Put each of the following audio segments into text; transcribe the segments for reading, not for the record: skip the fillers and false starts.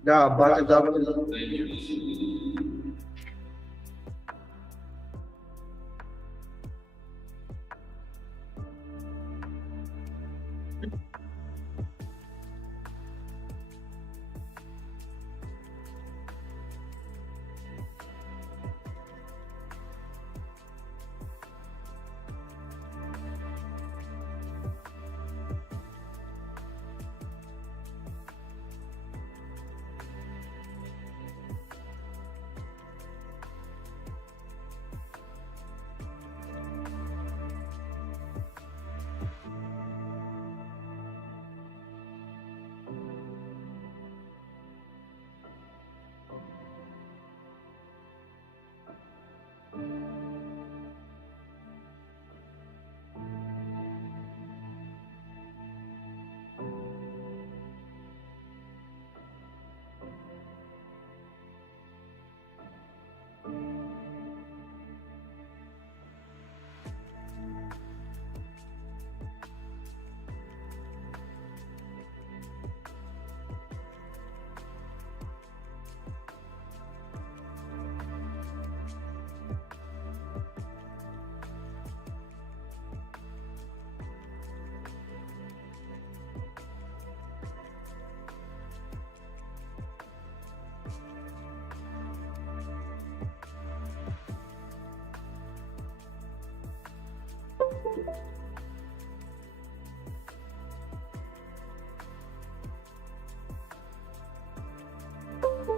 Ya baca jawab itu.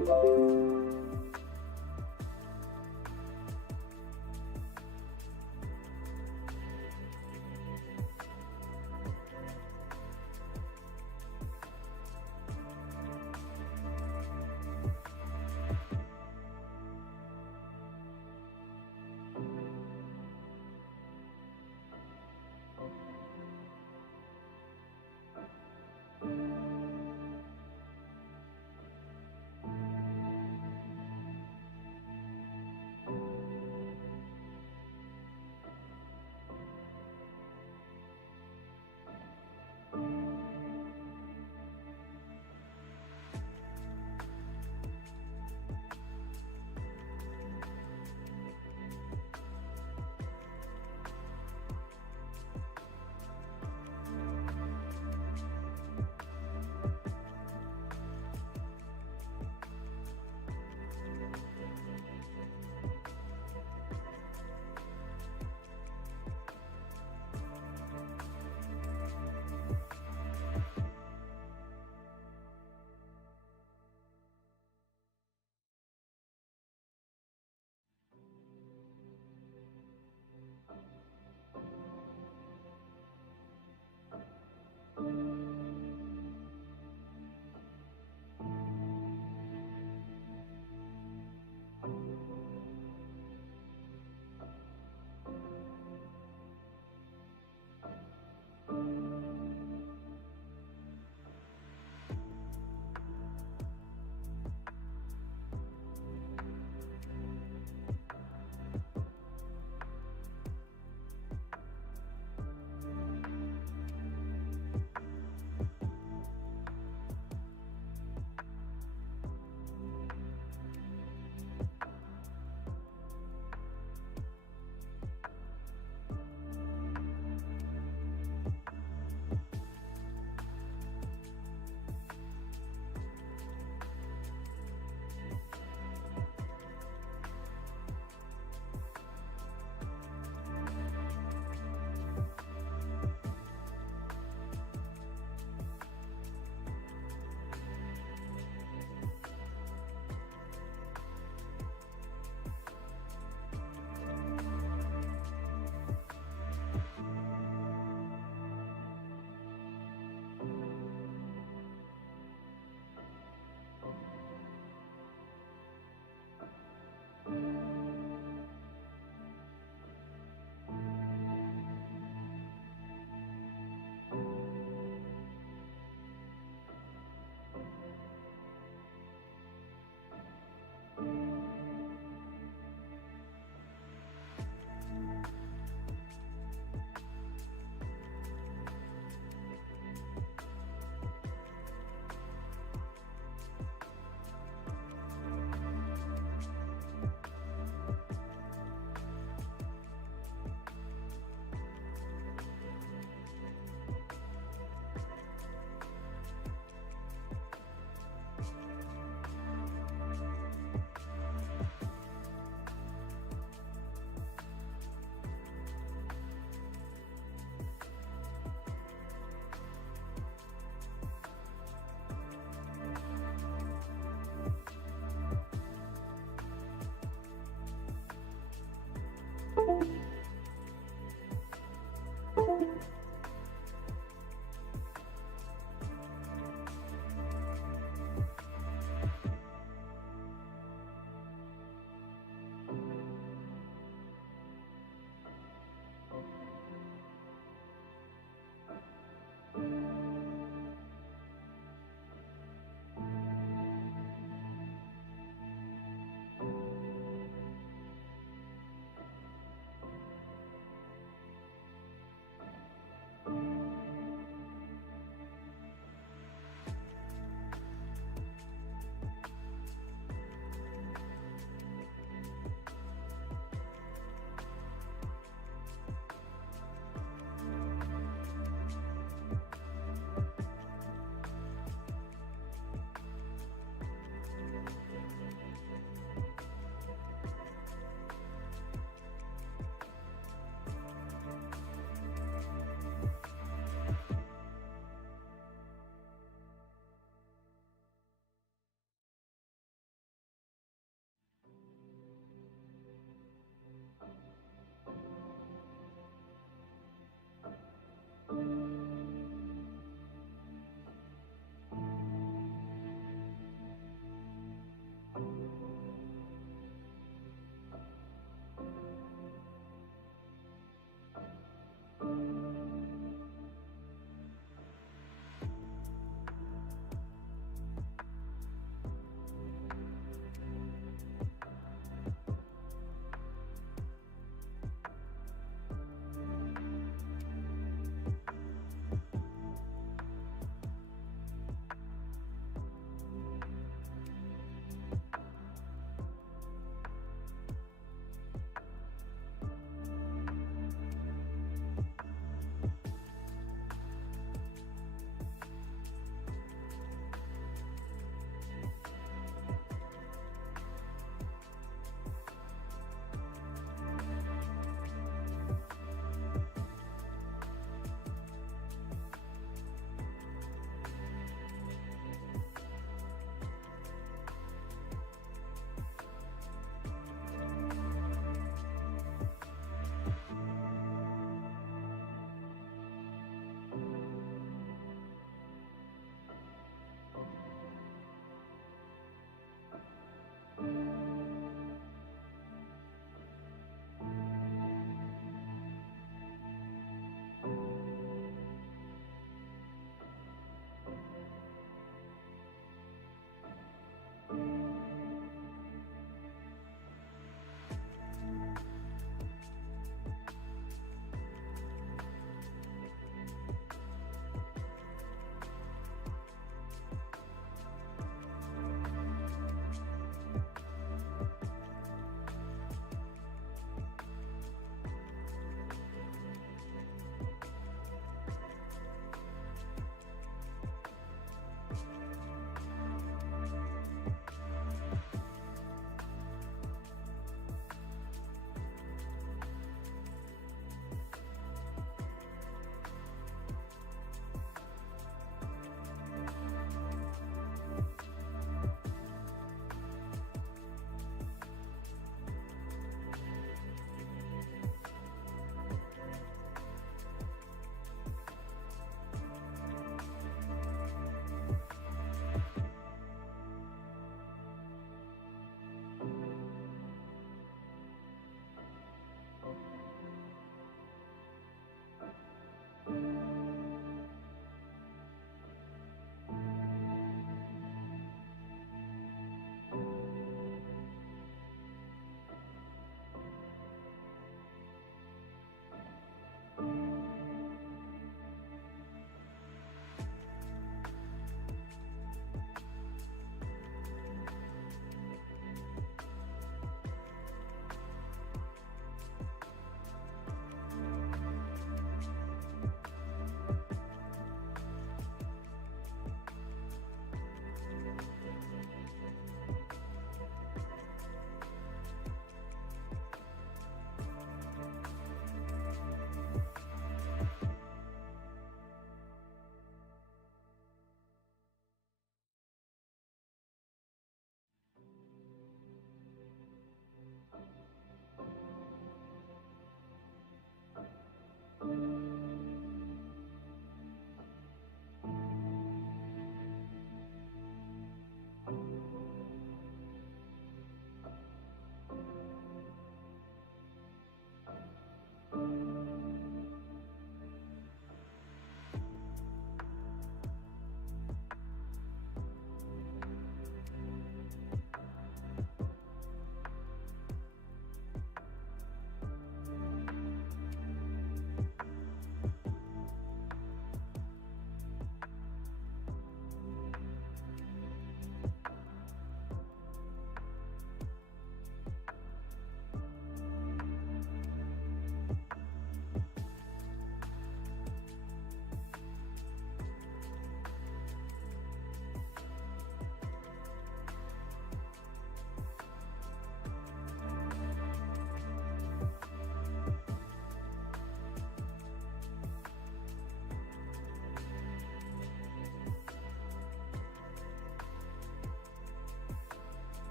Thank you.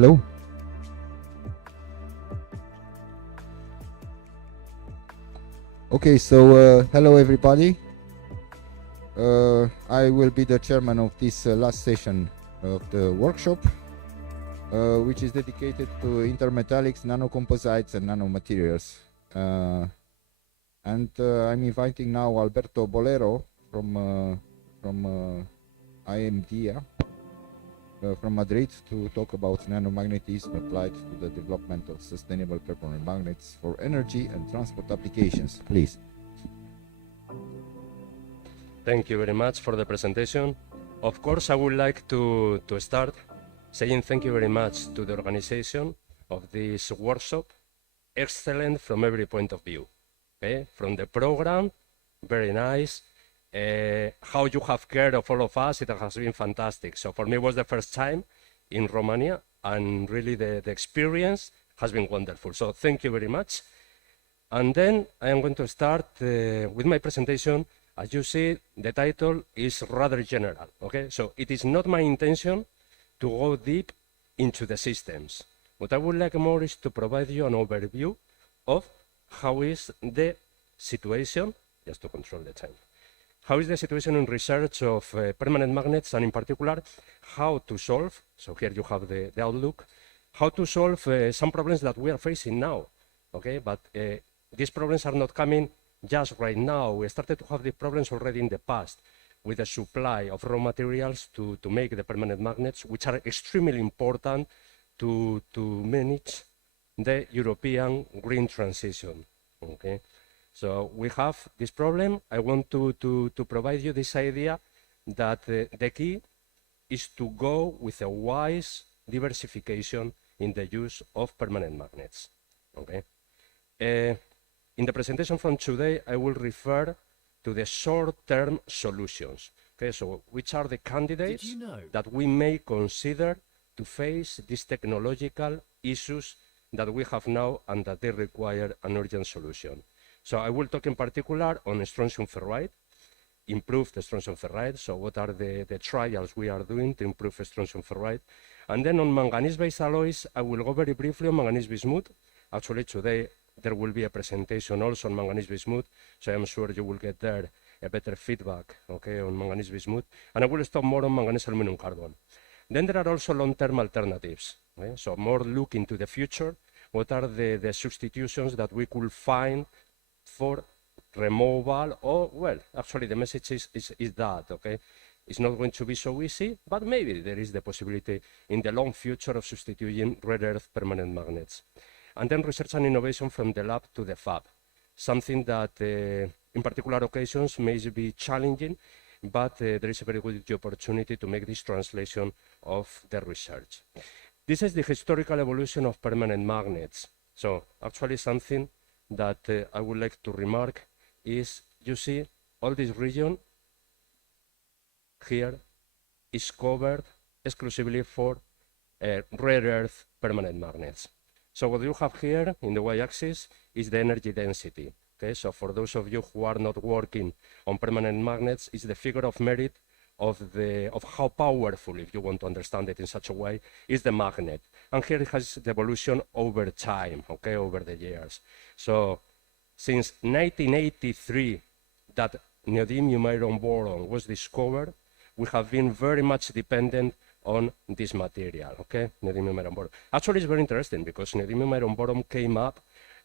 Hello? Okay, so hello everybody. I will be the chairman of this last session of the workshop, which is dedicated to intermetallics, nanocomposites and nanomaterials. And I'm inviting now Alberto Bolero from IMD, from Madrid, to talk about nanomagnetism applied to the development of sustainable permanent magnets for energy and transport applications. Please. Thank you very much for the presentation. Of course, I would like to start saying thank you very much to the organization of this workshop. Excellent from every point of view. Okay? From the program, very nice. How you have cared of all of us, it has been fantastic. So for me, it was the first time in Romania, and really the experience has been wonderful. So thank you very much. And then I am going to start with my presentation. As you see, the title is rather general, okay? So it is not my intention to go deep into the systems. What I would like more is to provide you an overview of how is the situation, just to control the time. How is the situation in research of permanent magnets, and in particular, how to solve, so here you have the outlook, how to solve some problems that we are facing now, okay? But these problems are not coming just right now. We started to have the problems already in the past with the supply of raw materials to make the permanent magnets, which are extremely important to manage the European green transition, okay? So we have this problem. I want to provide you this idea that the key is to go with a wise diversification in the use of permanent magnets, okay? In the presentation from today, I will refer to the short-term solutions, okay? So which are the candidates that we may consider to face these technological issues that we have now and that they require an urgent solution. So I will talk in particular on strontium ferrite, improve the strontium ferrite. So what are the trials we are doing to improve strontium ferrite? And then on manganese-based alloys, I will go very briefly on manganese bismuth. Actually, today there will be a presentation also on manganese bismuth, so I'm sure you will get there a better feedback, okay, on manganese bismuth. And I will stop more on manganese aluminum carbon. Then there are also long-term alternatives, okay? So more look into the future. What are the substitutions that we could find for removal? Or, well, actually the message is that, okay? It's not going to be so easy, but maybe there is the possibility in the long future of substituting rare earth permanent magnets. And then research and innovation from the lab to the fab, something that in particular occasions may be challenging, but there is a very good opportunity to make this translation of the research. This is the historical evolution of permanent magnets. So actually something that I would like to remark is, you see, all this region here is covered exclusively for rare earth permanent magnets. So what you have here in the y-axis is the energy density. Okay, so for those of you who are not working on permanent magnets, it's the figure of merit of how powerful, if you want to understand it in such a way, is the magnet. And here it has the evolution over time, okay, over the years. So since 1983, that neodymium iron boron was discovered, we have been very much dependent on this material, okay, neodymium iron boron. Actually, it's very interesting because neodymium iron boron came up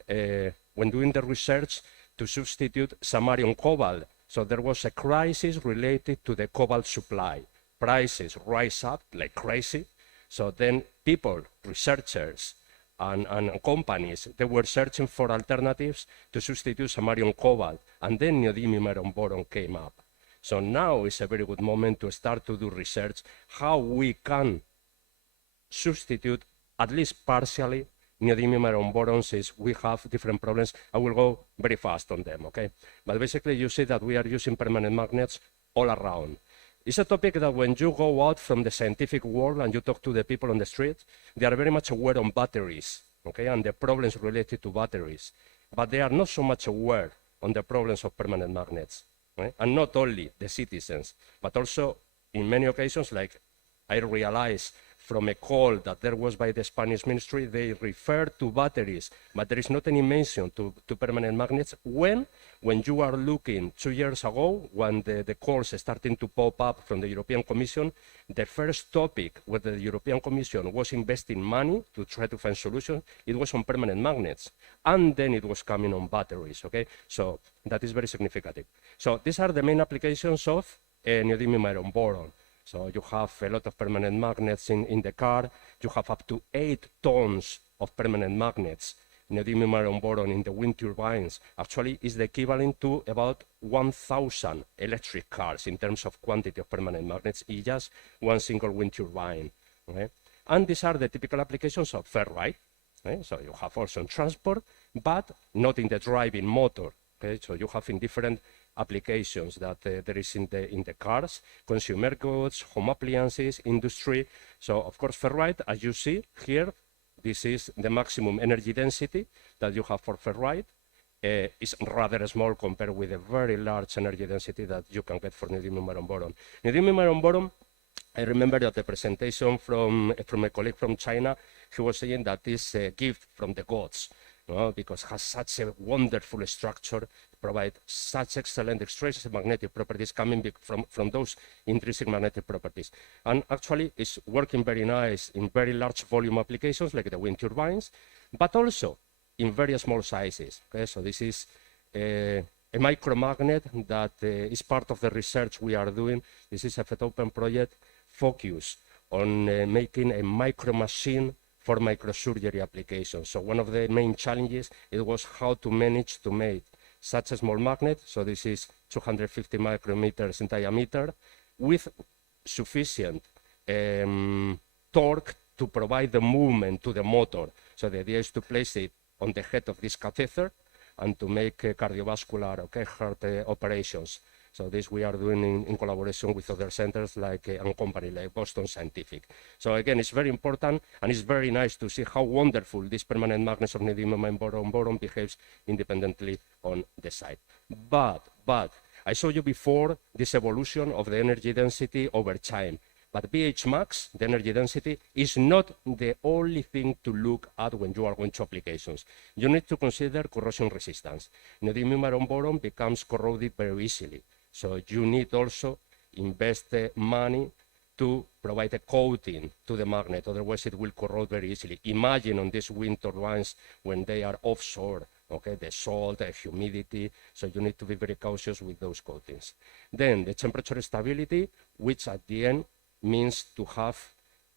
when doing the research to substitute samarium cobalt. So there was a crisis related to the cobalt supply. Prices rise up like crazy. So then people, researchers, and companies, they were searching for alternatives to substitute samarium cobalt, and then neodymium iron boron came up. So now is a very good moment to start to do research how we can substitute, at least partially, neodymium iron boron, since we have different problems. I will go very fast on them, okay? But basically you see that we are using permanent magnets all around. It's a topic that when you go out from the scientific world and you talk to the people on the street, they are very much aware on batteries, okay, and the problems related to batteries. But they are not so much aware on the problems of permanent magnets. Right? And not only the citizens, but also in many occasions, like I realized from a call that there was by the Spanish ministry, they refer to batteries, but there is not any mention to permanent magnets. When you are looking 2 years ago, when the calls starting to pop up from the European Commission, the first topic where the European Commission was investing money to try to find solutions, it was on permanent magnets. And then it was coming on batteries, okay? So that is very significant. So these are the main applications of neodymium iron boron. So you have a lot of permanent magnets in the car. You have up to 8 tons of permanent magnets. Neodymium iron boron in the wind turbines actually is the equivalent to about 1,000 electric cars in terms of quantity of permanent magnets in just one single wind turbine. Okay? And these are the typical applications of ferrite. Okay? So you have also in transport, but not in the driving motor. Okay? So you have in different applications that there is in the cars, consumer goods, home appliances, industry. So of course ferrite, as you see here, this is the maximum energy density that you have for ferrite. Is rather small compared with a very large energy density that you can get for neodymium iron boron. Neodymium iron boron, I remember that the presentation from a colleague from China, he was saying that this is a gift from the gods, because it has such a wonderful structure, provide such excellent extrinsic magnetic properties coming from those intrinsic magnetic properties. And actually it's working very nice in very large volume applications like the wind turbines, but also in very small sizes. Okay? So this is a micromagnet that is part of the research we are doing. This is a FET Open project focused on making a micro machine for microsurgery applications. So one of the main challenges, it was how to manage to make such a small magnet, so this is 250 micrometers in diameter, with sufficient torque to provide the movement to the motor. So the idea is to place it on the head of this catheter and to make cardiovascular heart operations. So this we are doing in collaboration with other centers like and company like Boston Scientific. So again, it's very important and it's very nice to see how wonderful this permanent magnets of neodymium iron boron behaves independently on the site. But I showed you before this evolution of the energy density over time. But pH max, the energy density, is not the only thing to look at when you are going to applications. You need to consider corrosion resistance. Neodymium iron boron becomes corroded very easily. So you need also invest money to provide a coating to the magnet, otherwise it will corrode very easily. Imagine on these wind turbines when they are offshore, okay, the salt, the humidity, so you need to be very cautious with those coatings. Then the temperature stability, which at the end means to have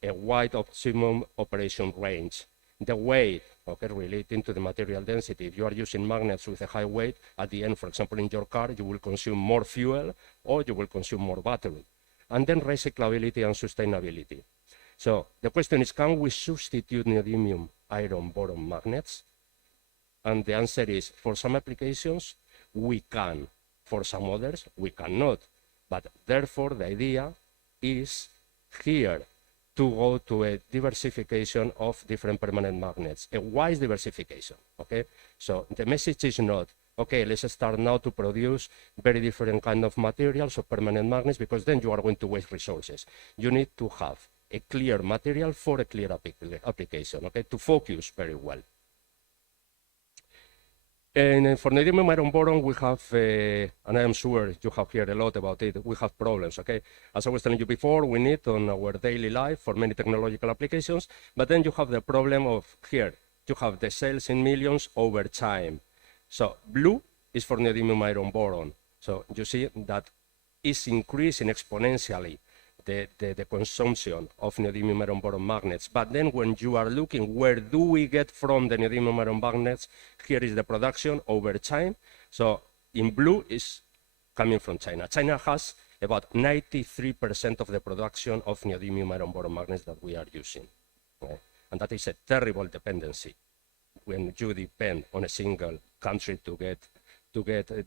a wide optimum operation range. The weight, okay, relating to the material density. If you are using magnets with a high weight, at the end, for example, in your car, you will consume more fuel or you will consume more battery. And then recyclability and sustainability. So the question is, can we substitute neodymium iron boron magnets? And the answer is, for some applications, we can. For some others, we cannot. But therefore, the idea is here to go to a diversification of different permanent magnets, a wise diversification, okay? So the message is not, okay, let's start now to produce very different kind of materials of permanent magnets, because then you are going to waste resources. You need to have a clear material for a clear application, okay, to focus very well. And for neodymium iron boron, we have, and I am sure you have heard a lot about it, we have problems, okay? As I was telling you before, we need on our daily life for many technological applications, but then you have the problem of here, you have the sales in millions over time. So blue is for neodymium iron boron. So you see that is increasing exponentially the consumption of neodymium iron boron magnets. But then when you are looking where do we get from the neodymium iron magnets, here is the production over time. So in blue is coming from China. China has about 93% of the production of neodymium iron boron magnets that we are using. Okay? And that is a terrible dependency when you depend on a single country to get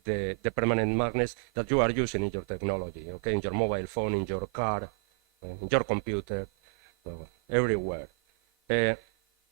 the permanent magnets that you are using in your technology, okay, in your mobile phone, in your car, in your computer, everywhere. Then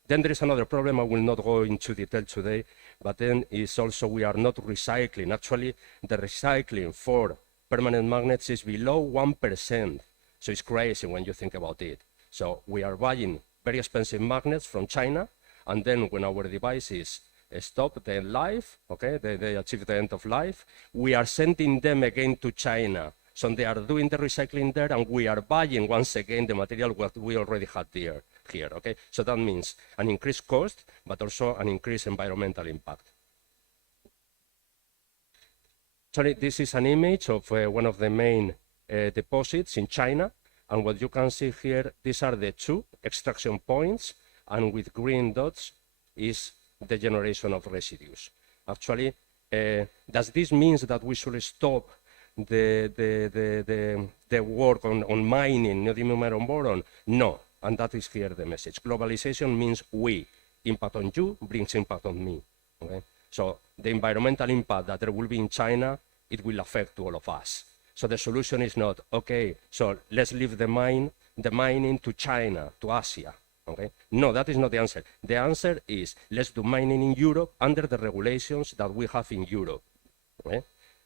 there is another problem. I will not go into detail today, but then is also we are not recycling. Actually, the recycling for permanent magnets is below 1%. So it's crazy when you think about it. So we are buying very expensive magnets from China, and then when our devices stop their life, okay, they achieve the end of life, we are sending them again to China. So they are doing the recycling there, and we are buying once again the material what we already had here, okay? So that means an increased cost, but also an increased environmental impact. Sorry, this is an image of one of the main deposits in China. And what you can see here, these are the two extraction points, and with green dots is the generation of residues. Actually, does this mean that we should stop the work on mining neodymium iron boron? No, and that is here the message. Globalization means we. Impact on you brings impact on me. Okay? So the environmental impact that there will be in China, it will affect all of us. So the solution is not, okay, so let's leave the mining to China, to Asia. Okay? No, that is not the answer. The answer is, let's do mining in Europe under the regulations that we have in Europe. Okay?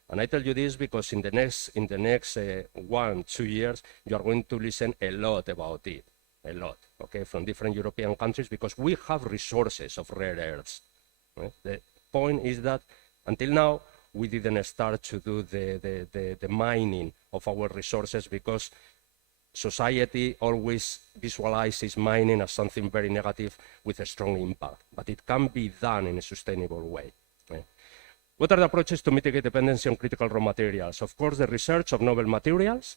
And I tell you this because in the next 1-2 years, you are going to listen a lot about it, a lot, okay, from different European countries, because we have resources of rare earths. Okay? The point is that until now, we didn't start to do the mining of our resources because society always visualizes mining as something very negative with a strong impact, but it can be done in a sustainable way. Okay? What are the approaches to mitigate dependency on critical raw materials? Of course, the research of novel materials,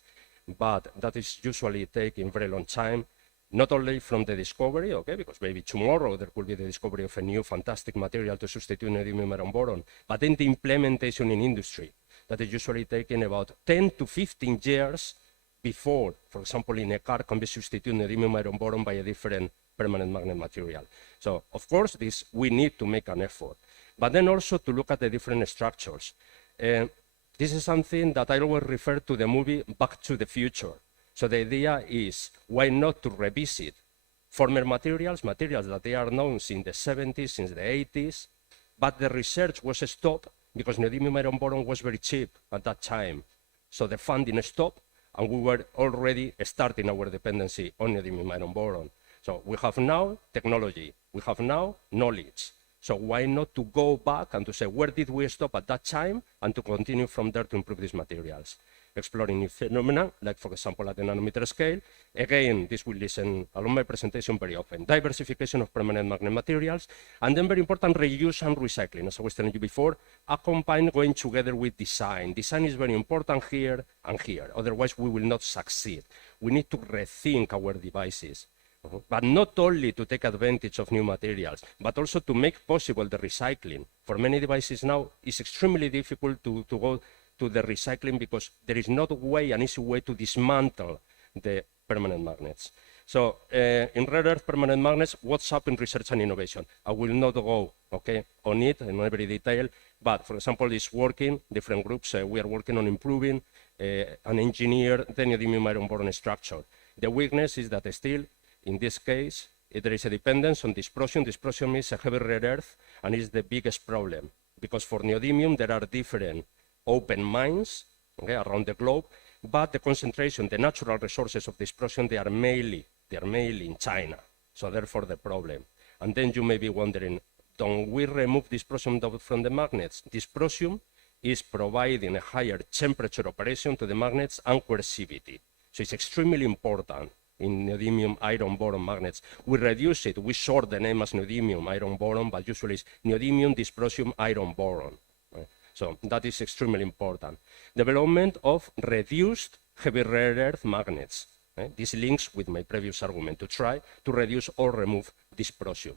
but that is usually taking very long time, not only from the discovery, okay, because maybe tomorrow there could be the discovery of a new fantastic material to substitute neodymium iron boron, but then the implementation in industry, that is usually taking about 10 to 15 years before, for example, in a car can be substituted neodymium iron boron by a different permanent magnet material. So, of course, this we need to make an effort, but then also to look at the different structures. This is something that I always refer to the movie Back to the Future. So the idea is, why not to revisit former materials that they are known since the 70s, since the 80s, but the research was stopped because neodymium iron boron was very cheap at that time. So the funding stopped, and we were already starting our dependency on neodymium iron boron. So we have now technology, we have now knowledge. So why not to go back and to say, where did we stop at that time, and to continue from there to improve these materials? Exploring new phenomena, like for example at the nanometer scale. Again, this will listen along my presentation very often. Diversification of permanent magnet materials, and then very important, reuse and recycling. As I was telling you before, accompanied going together with design. Design is very important here and here, otherwise we will not succeed. We need to rethink our devices. But not only to take advantage of new materials, but also to make possible the recycling. For many devices now, it's extremely difficult to go to the recycling because there is not an easy way to dismantle the permanent magnets. So in rare earth permanent magnets, what's up in research and innovation? I will not go on it in every detail, but for example, it's working, different groups, we are working on improving and engineer the neodymium iron boron structure. The weakness is that still, in this case, there is a dependence on dysprosium. Dysprosium is a heavy rare earth and is the biggest problem because for neodymium there are different open mines around the globe, but the concentration, the natural resources of dysprosium, they are mainly in China. So therefore the problem. And then you may be wondering, don't we remove dysprosium from the magnets? Dysprosium is providing a higher temperature operation to the magnets and coercivity. So it's extremely important in neodymium iron boron magnets. We reduce it, we short the name as neodymium iron boron, but usually it's neodymium dysprosium iron boron. So that is extremely important. Development of reduced heavy rare earth magnets. This links with my previous argument to try to reduce or remove dysprosium.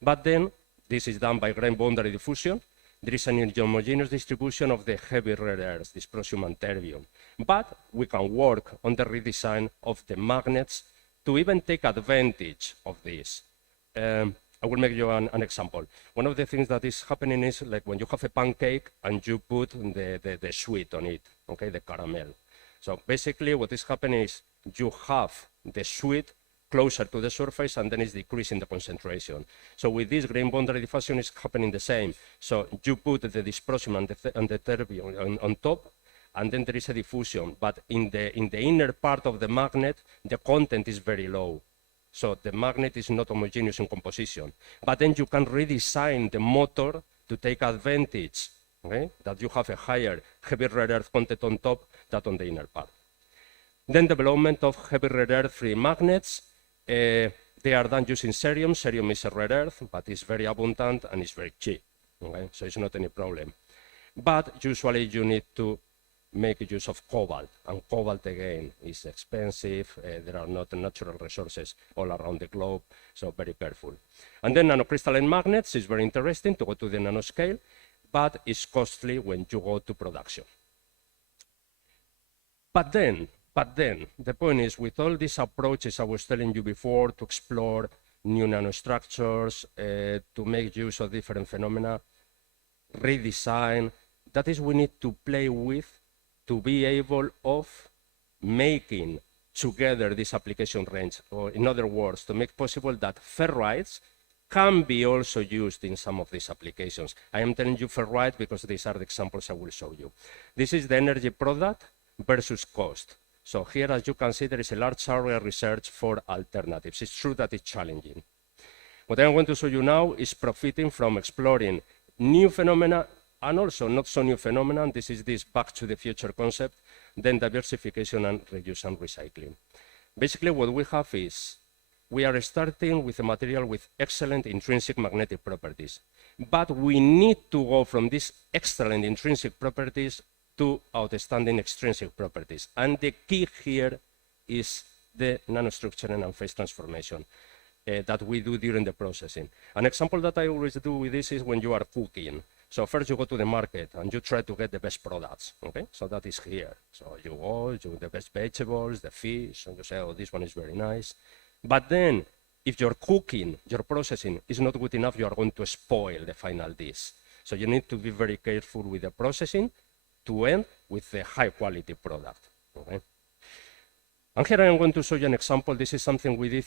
But then this is done by grain boundary diffusion. There is an homogeneous distribution of the heavy rare earths, dysprosium and terbium. But we can work on the redesign of the magnets to even take advantage of this. I will make you an example. One of the things that is happening is like when you have a pancake and you put the sweet on it, okay, the caramel. So basically what is happening is you have the sweet closer to the surface and then it's decreasing the concentration. So with this grain boundary diffusion is happening the same. So you put the dysprosium and the terbium on top, and then there is a diffusion. But in the inner part of the magnet, the content is very low. So the magnet is not homogeneous in composition. But then you can redesign the motor to take advantage, okay, that you have a higher heavy rare earth content on top than on the inner part. Then development of heavy rare earth-free magnets. They are done using cerium. Cerium is a rare earth, but it's very abundant and it's very cheap, okay? So it's not any problem. But usually you need to make use of cobalt, and cobalt again is expensive. There are not natural resources all around the globe, so very careful. And then nanocrystalline magnets is very interesting to go to the nanoscale, but it's costly when you go to production. But then, the point is, with all these approaches I was telling you before, to explore new nanostructures, to make use of different phenomena, redesign, that is, we need to play with to be able of making together this application range, or in other words, to make possible that ferrites can be also used in some of these applications. I am telling you ferrite because these are the examples I will show you. This is the energy product versus cost. So here, as you can see, there is a large area research for alternatives. It's true that it's challenging. What I'm going to show you now is profiting from exploring new phenomena and also not so new phenomena. This is this back to the future concept, then diversification and reuse and recycling. Basically, what we have is, we are starting with a material with excellent intrinsic magnetic properties, but we need to go from these excellent intrinsic properties to outstanding extrinsic properties. And the key here is the nanostructuring and phase transformation that we do during the processing. An example that I always do with this is when you are cooking. So first you go to the market and you try to get the best products, okay? So that is here. So you go, you the best vegetables, the fish, and you say, oh, this one is very nice. But then, if your cooking, your processing is not good enough, you are going to spoil the final dish. So you need to be very careful with the processing to end with a high quality product, okay? And here I am going to show you an example. This is something we did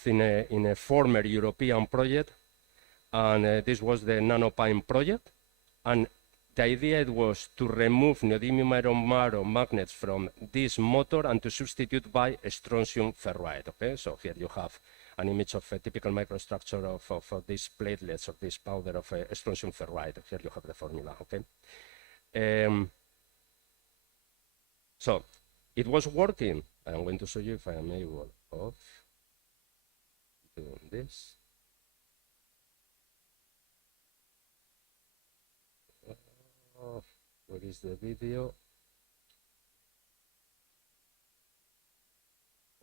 in a former European project, and this was the NanoPine project. And the idea was to remove neodymium-iron magnets from this motor and to substitute by a strontium ferrite, okay? So here you have an image of a typical microstructure of these platelets, of this powder of a strontium ferrite. Here you have the formula, okay? So it was working. I'm going to show you if I am able of doing this. Where is the video?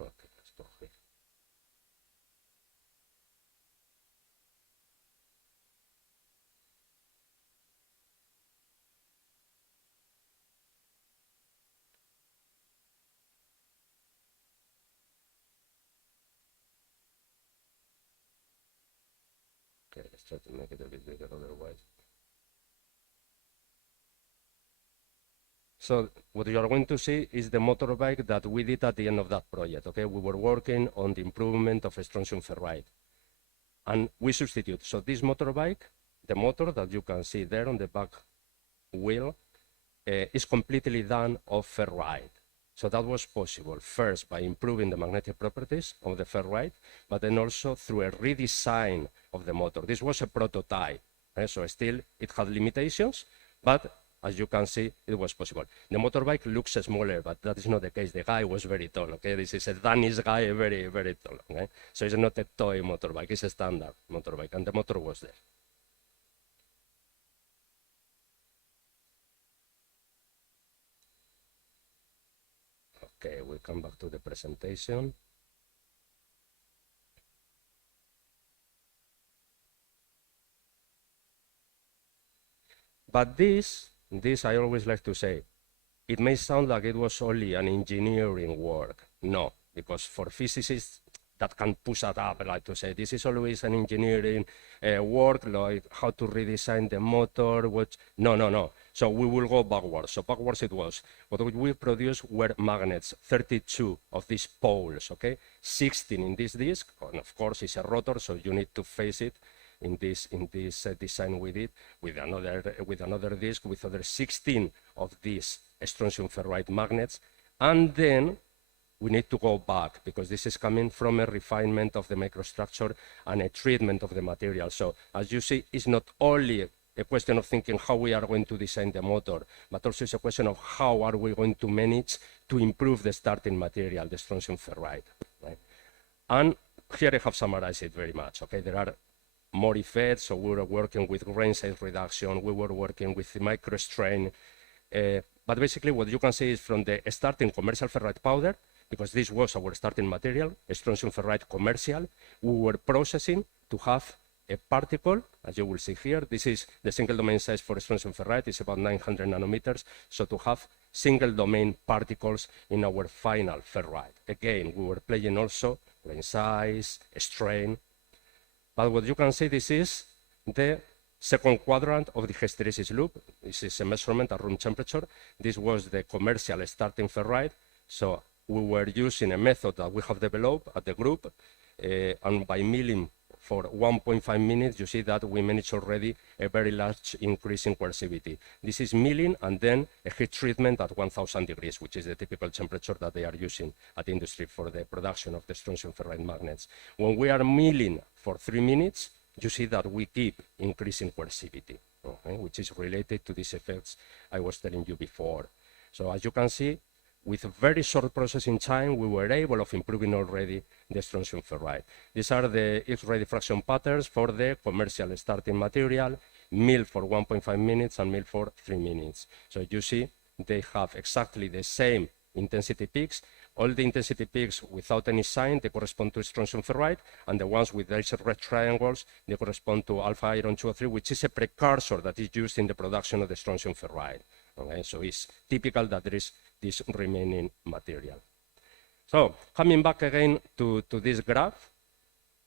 Okay, let's go here. Okay, let's try to make it a bit bigger otherwise. So what you are going to see is the motorbike that we did at the end of that project, okay? We were working on the improvement of strontium ferrite. And we substitute. So this motorbike, the motor that you can see there on the back wheel, is completely done of ferrite. So that was possible, first, by improving the magnetic properties of the ferrite, but then also through a redesign of the motor. This was a prototype, okay? So still it had limitations, but as you can see, it was possible. The motorbike looks smaller, but that is not the case. The guy was very tall, okay? This is a Danish guy, very, very tall, okay? So it's not a toy motorbike, it's a standard motorbike, and the motor was there. Okay, we come back to the presentation. But this I always like to say, it may sound like it was only an engineering work. No, because for physicists, that can push it up, like to say, this is always an engineering work, like how to redesign the motor, which, no. So we will go backwards. So backwards it was. What we produced were magnets, 32 of these poles, okay? 16 in this disc, and of course it's a rotor, so you need to face it in this design we did with another disk with other 16 of these strontium ferrite magnets. And then we need to go back because this is coming from a refinement of the microstructure and a treatment of the material. So as you see, it's not only a question of thinking how we are going to design the motor, but also it's a question of how are we going to manage to improve the starting material, the strontium ferrite, right? And here I have summarized it very much, okay? There are more effects, so we were working with grain size reduction, we were working with the microstrain, but basically what you can see is from the starting commercial ferrite powder, because this was our starting material, strontium ferrite commercial, we were processing to have a particle, as you will see here. This is the single domain size for strontium ferrite, it's about 900 nanometers. So to have single domain particles in our final ferrite. Again, we were playing also grain size, strain. But what you can see, this is the second quadrant of the hysteresis loop. This is a measurement at room temperature. This was the commercial starting ferrite. So we were using a method that we have developed at the group, and by milling for 1.5 minutes, you see that we managed already a very large increase in coercivity. This is milling and then a heat treatment at 1000 degrees, which is the typical temperature that they are using at the industry for the production of the strontium ferrite magnets. When we are milling for 3 minutes, you see that we keep increasing coercivity, okay, which is related to these effects I was telling you before. So as you can see, with a very short processing time, we were able of improving already the strontium ferrite. These are the X-ray diffraction patterns for the commercial starting material, mill for 1.5 minutes and mill for 3 minutes. So you see, they have exactly the same intensity peaks. All the intensity peaks without any sign, they correspond to strontium ferrite, and the ones with these red triangles, they correspond to alpha iron 203, which is a precursor that is used in the production of the strontium ferrite. Okay, so it's typical that there is this remaining material. So coming back again to this graph,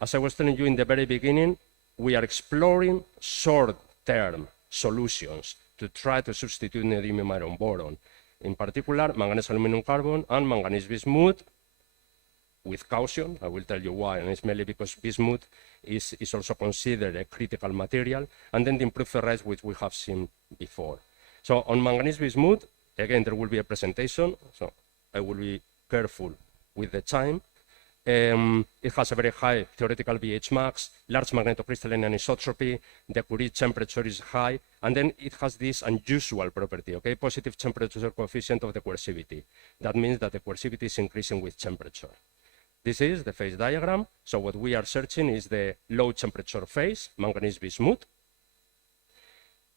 as I was telling you in the very beginning, we are exploring short-term solutions to try to substitute neodymium iron boron. In particular, manganese aluminum carbon and manganese bismuth, with caution. I will tell you why, and it's mainly because bismuth is also considered a critical material, and then the improved ferrites, which we have seen before. So on manganese bismuth, again, there will be a presentation, so I will be careful with the time. It has a very high theoretical VH max, large magnetocrystalline anisotropy, the Curie temperature is high, and then it has this unusual property, okay, positive temperature coefficient of the coercivity. That means that the coercivity is increasing with temperature. This is the phase diagram. So what we are searching is the low temperature phase, manganese bismuth.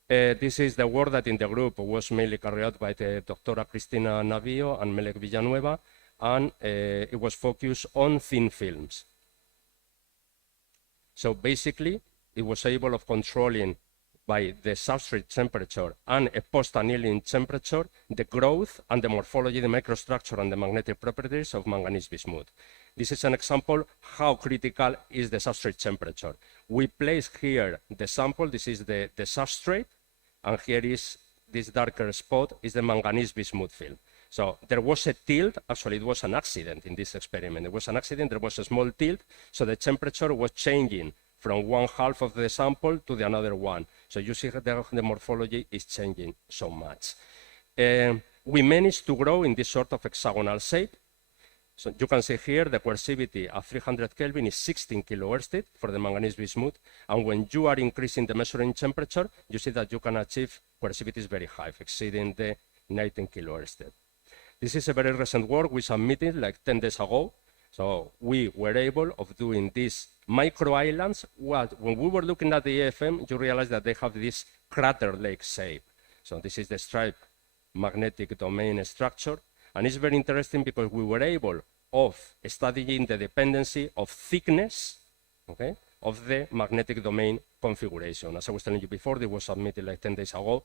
This is the work that in the group was mainly carried out by the Dr. Cristina Navío and Melek Villanueva, and it was focused on thin films. So basically, it was able of controlling by the substrate temperature and a post-annealing temperature, the growth and the morphology, the microstructure and the magnetic properties of manganese bismuth. This is an example how critical is the substrate temperature. We place here the sample, this is the substrate, and here is this darker spot is the manganese bismuth film. So there was a tilt, actually it was an accident in this experiment. It was an accident, there was a small tilt, so the temperature was changing from one half of the sample to the another one. So you see the morphology is changing so much. We managed to grow in this sort of hexagonal shape. So you can see here the coercivity at 300 Kelvin is 16 kilohertz for the manganese bismuth. And when you are increasing the measuring temperature, you see that you can achieve coercivities very high, exceeding the 19 kilohertz. This is a very recent work we submitted like 10 days ago. So we were able of doing these micro islands. When we were looking at the EFM, you realize that they have this crater lake shape. So this is the stripe magnetic domain structure. And it's very interesting because we were able of studying the dependency of thickness, okay, of the magnetic domain configuration. As I was telling you before, it was submitted like 10 days ago.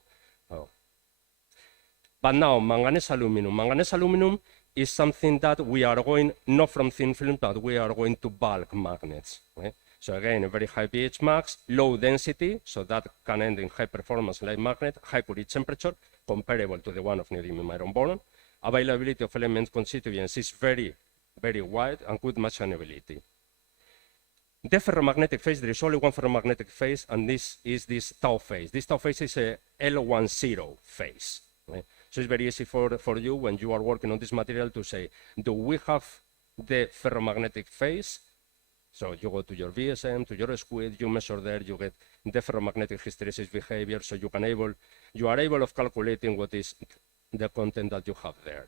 But now, manganese aluminum. Manganese aluminum is something that we are going, not from thin film, but we are going to bulk magnets. Okay? So again, a very high pH max, low density, so that can end in high performance like magnet, high Curie temperature, comparable to the one of neodymium iron boron. Availability of element constituents is very, very wide and good machinability. The ferromagnetic phase, there is only one ferromagnetic phase, and this is this tau phase. This tau phase is a L10 phase. Right? So it's very easy for you when you are working on this material to say, do we have the ferromagnetic phase? So you go to your VSM, to your squid, you measure there, you get the ferromagnetic hysteresis behavior, so you are able of calculating what is the content that you have there.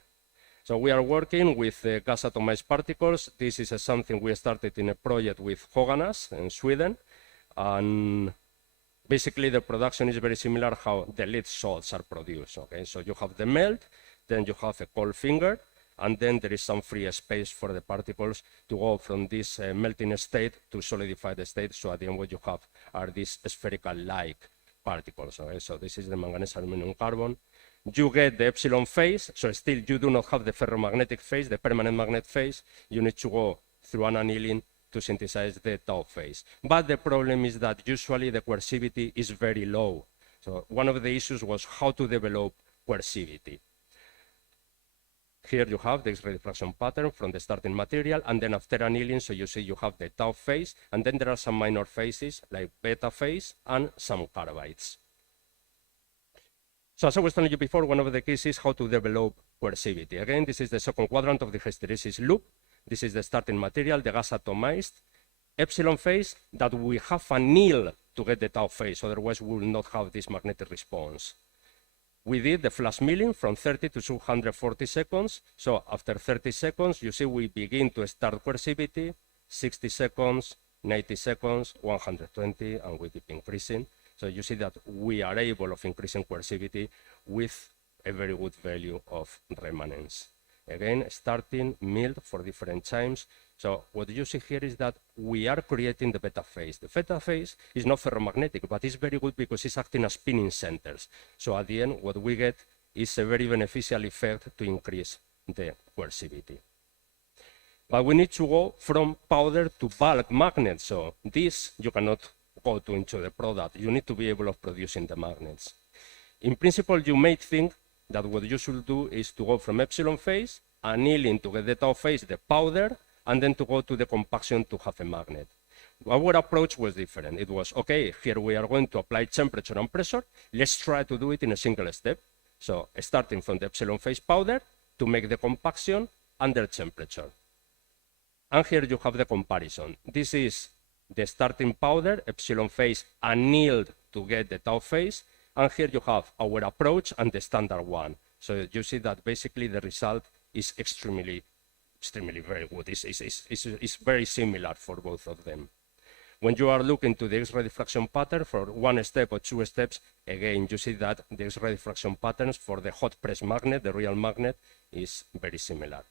So we are working with gas atomized particles. This is something we started in a project with Höganäs in Sweden. And basically the production is very similar how the lead salts are produced. Okay, so you have the melt, then you have a cold finger, and then there is some free space for the particles to go from this melting state to solidified state. So at the end what you have are these spherical-like particles. Okay? So this is the manganese aluminum carbon. You get the epsilon phase, so still you do not have the ferromagnetic phase, the permanent magnet phase. You need to go through an annealing to synthesize the tau phase. But the problem is that usually the coercivity is very low. So one of the issues was how to develop coercivity. Here you have the X-ray diffraction pattern from the starting material, and then after annealing, so you see you have the tau phase, and then there are some minor phases like beta phase and some carbides. So as I was telling you before, one of the keys is how to develop coercivity. Again, this is the second quadrant of the hysteresis loop. This is the starting material, the gas atomized epsilon phase that we have annealed to get the tau phase, otherwise we will not have this magnetic response. We did the flash milling from 30 to 240 seconds. So after 30 seconds, you see we begin to start coercivity, 60 seconds, 90 seconds, 120, and we keep increasing. So you see that we are able of increasing coercivity with a very good value of remanence. Again, starting milled for different times. So what you see here is that we are creating the beta phase. The beta phase is not ferromagnetic, but it's very good because it's acting as spinning centers. So at the end, what we get is a very beneficial effect to increase the coercivity. But we need to go from powder to bulk magnet. So this you cannot go into the product. You need to be able of producing the magnets. In principle, you may think that what you should do is to go from epsilon phase, annealing to get the tau phase, the powder, and then to go to the compaction to have a magnet. Our approach was different. It was, okay, here we are going to apply temperature and pressure. Let's try to do it in a single step. So starting from the epsilon phase powder to make the compaction under temperature. And here you have the comparison. This is the starting powder, epsilon phase annealed to get the tau phase. And here you have our approach and the standard one. So you see that basically the result is extremely very good. It's very similar for both of them. When you are looking to the X-ray diffraction pattern for one step or two steps, again, you see that the X-ray diffraction patterns for the hot press magnet, the real magnet, is very similar.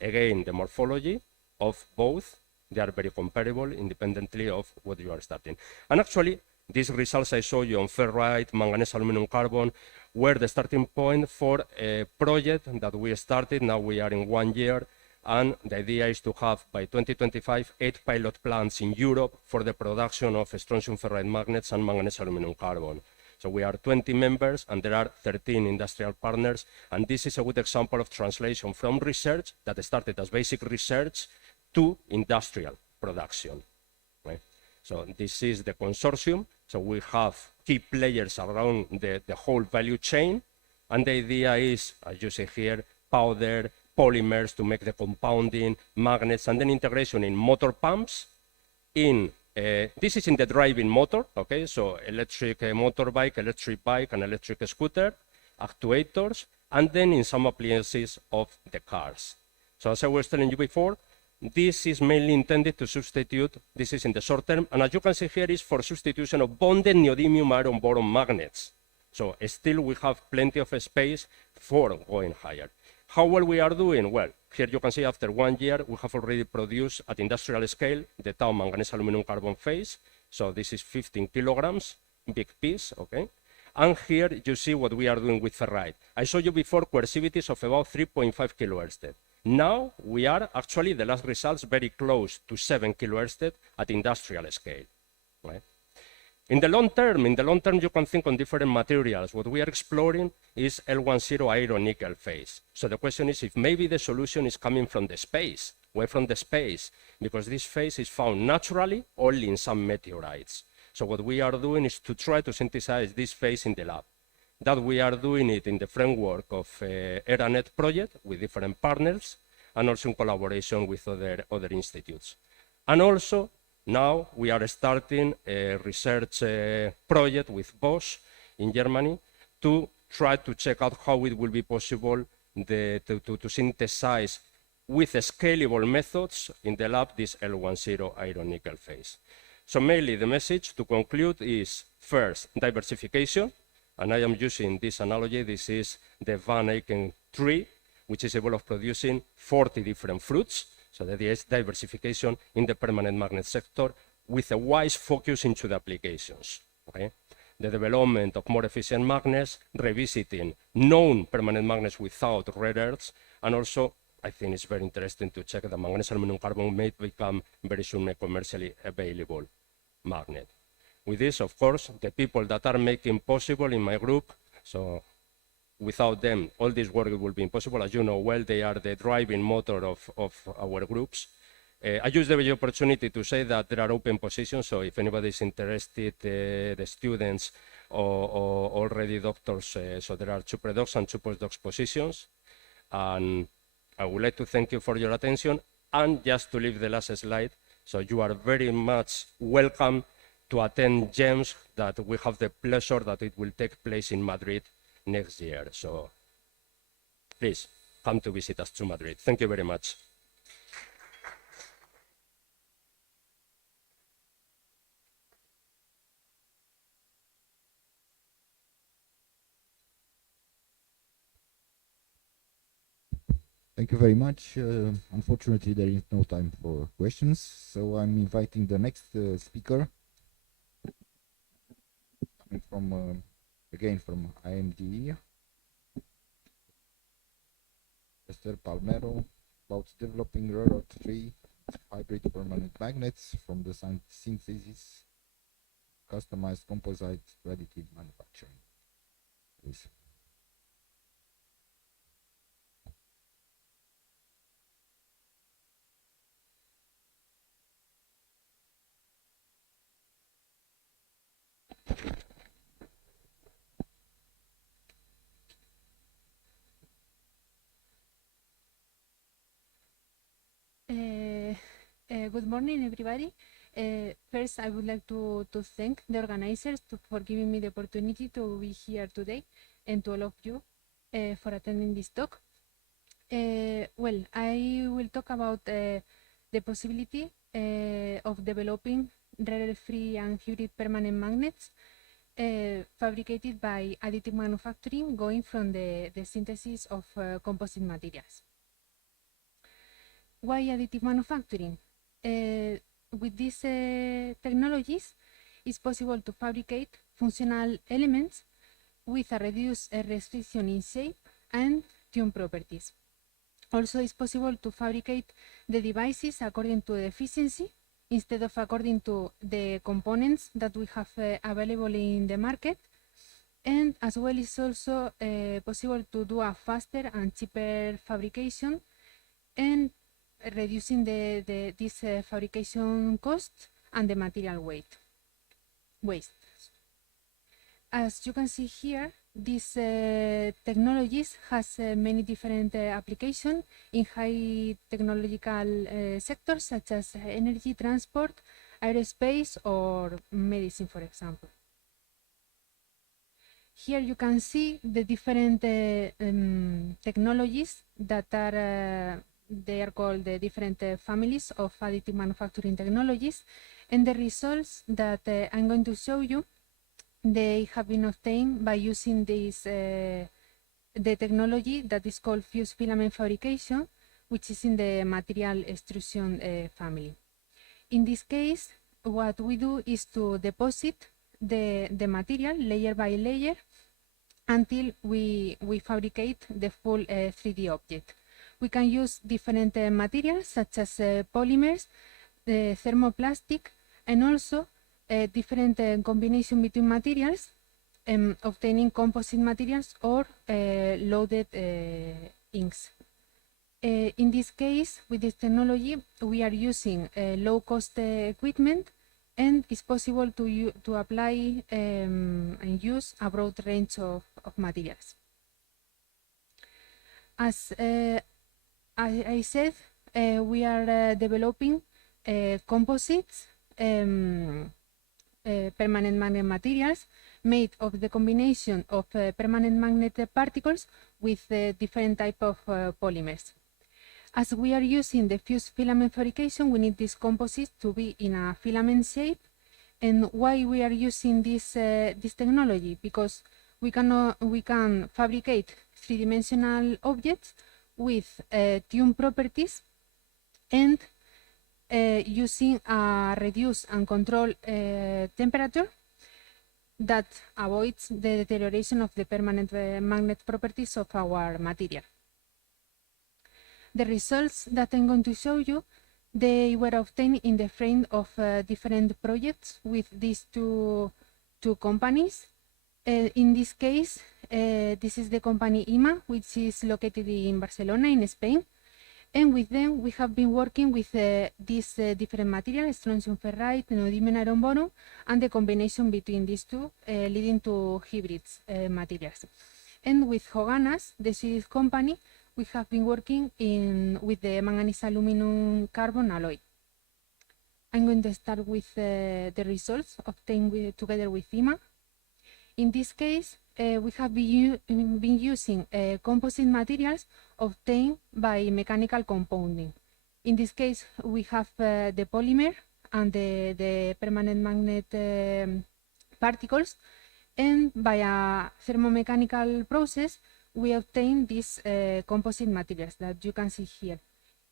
Again, the morphology of both, they are very comparable independently of what you are starting. And actually, these results I show you on ferrite, manganese, aluminum, carbon, were the starting point for a project that we started. Now we are in 1 year. And the idea is to have, by 2025, 8 pilot plants in Europe for the production of strontium ferrite magnets and manganese aluminum carbon. So we are 20 members, and there are 13 industrial partners. And this is a good example of translation from research that started as basic research to industrial production. Right? So this is the consortium. So we have key players around the whole value chain. And the idea is, as you see here, powder, polymers to make the compounding, magnets, and then integration in motor pumps. This is in the driving motor, okay? So electric motorbike, electric bike, and electric scooter, actuators, and then in some appliances of the cars. So as I was telling you before, this is mainly intended to substitute, this is in the short term, and as you can see here is for substitution of bonded neodymium iron boron magnets. So still we have plenty of space for going higher. How well we are doing? Well, here you can see after 1 year, we have already produced at industrial scale the tau manganese aluminum carbon phase. So this is 15 kilograms, big piece, okay? And here you see what we are doing with ferrite. I showed you before coercivities of about 3.5 kilohertz. Now we are actually, the last results, very close to 7 kilohertz at industrial scale, right? In the long term, you can think on different materials. What we are exploring is L10 iron nickel phase. So the question is if maybe the solution is coming from the space. Why from the space? Because this phase is found naturally only in some meteorites. So what we are doing is to try to synthesize this phase in the lab. That we are doing it in the framework of ERANET project with different partners, and also in collaboration with other institutes. And also, now we are starting a research project with Bosch in Germany to try to check out how it will be possible to synthesize with scalable methods in the lab this L10 iron nickel phase. So mainly the message to conclude is first, diversification. And I am using this analogy. This is the Van Eyck tree, which is able of producing 40 different fruits. So that is diversification in the permanent magnet sector with a wise focus into the applications. Okay? The development of more efficient magnets, revisiting known permanent magnets without rare earths, and also I think it's very interesting to check that manganese aluminum carbon may become very soon a commercially available magnet. With this, of course, the people that are making possible in my group, so without them, all this work will be impossible. As you know well, they are the driving motor of our groups. I use the opportunity to say that there are open positions, so if anybody is interested, the students or already doctors, so there are 2 predocs and 2 postdocs positions. And I would like to thank you for your attention. And just to leave the last slide, so you are very much welcome to attend GEMS that we have the pleasure that it will take place in Madrid next year. So please come to visit us to Madrid. Thank you very much. Thank you very much. Unfortunately, there is no time for questions, so I'm inviting the next speaker, coming from, again, from IMD, Esther Palmero, about developing rare earth free hybrid permanent magnets from the synthesis, customized composites to additive manufacturing. Please. Good morning, everybody. First, I would like to thank the organizers for giving me the opportunity to be here today, and to all of you for attending this talk. Well, I will talk about the possibility of developing rare-free and hybrid permanent magnets fabricated by additive manufacturing, going from the synthesis of composite materials. Why additive manufacturing? With these technologies, it's possible to fabricate functional elements with a reduced restriction in shape and tune properties. Also, it's possible to fabricate the devices according to the efficiency instead of according to the components that we have available in the market. And as well, it's also possible to do a faster and cheaper fabrication, and reducing this fabrication cost and the material waste. As you can see here, these technologies has many different applications in high technological sectors such as energy, transport, aerospace, or medicine, for example. Here you can see the different technologies that are they are called the different families of additive manufacturing technologies, and the results that I'm going to show you, they have been obtained by using this the technology that is called fused filament fabrication, which is in the material extrusion family. In this case, what we do is to deposit the material layer by layer until we fabricate the full 3D object. We can use different materials such as polymers, thermoplastic, and also different combination between materials, obtaining composite materials or loaded inks. In this case, with this technology, we are using low-cost equipment, and it's possible to apply and use a broad range of materials. As I said, we are developing composites, permanent magnet materials made of the combination of permanent magnet particles with different type of polymers. As we are using the fused filament fabrication, we need this composite to be in a filament shape. And why we are using this technology? Because we can fabricate three-dimensional objects with tuned properties and using a reduced and controlled temperature that avoids the deterioration of the permanent magnet properties of our material. The results that I'm going to show you, they were obtained in the frame of different projects with these two companies. In this case, this is the company IMA, which is located in Barcelona, in Spain. And with them, we have been working with these different materials, strontium ferrite, neodymium iron boron, and the combination between these two, leading to hybrids materials. And with Hoganas, the Swedish company, we have been working with the manganese aluminum carbon alloy. I'm going to start with the results obtained together with IMA. In this case, we have been using composite materials obtained by mechanical compounding. In this case, we have the polymer and the permanent magnet particles, and by a thermomechanical process, we obtain these composite materials that you can see here.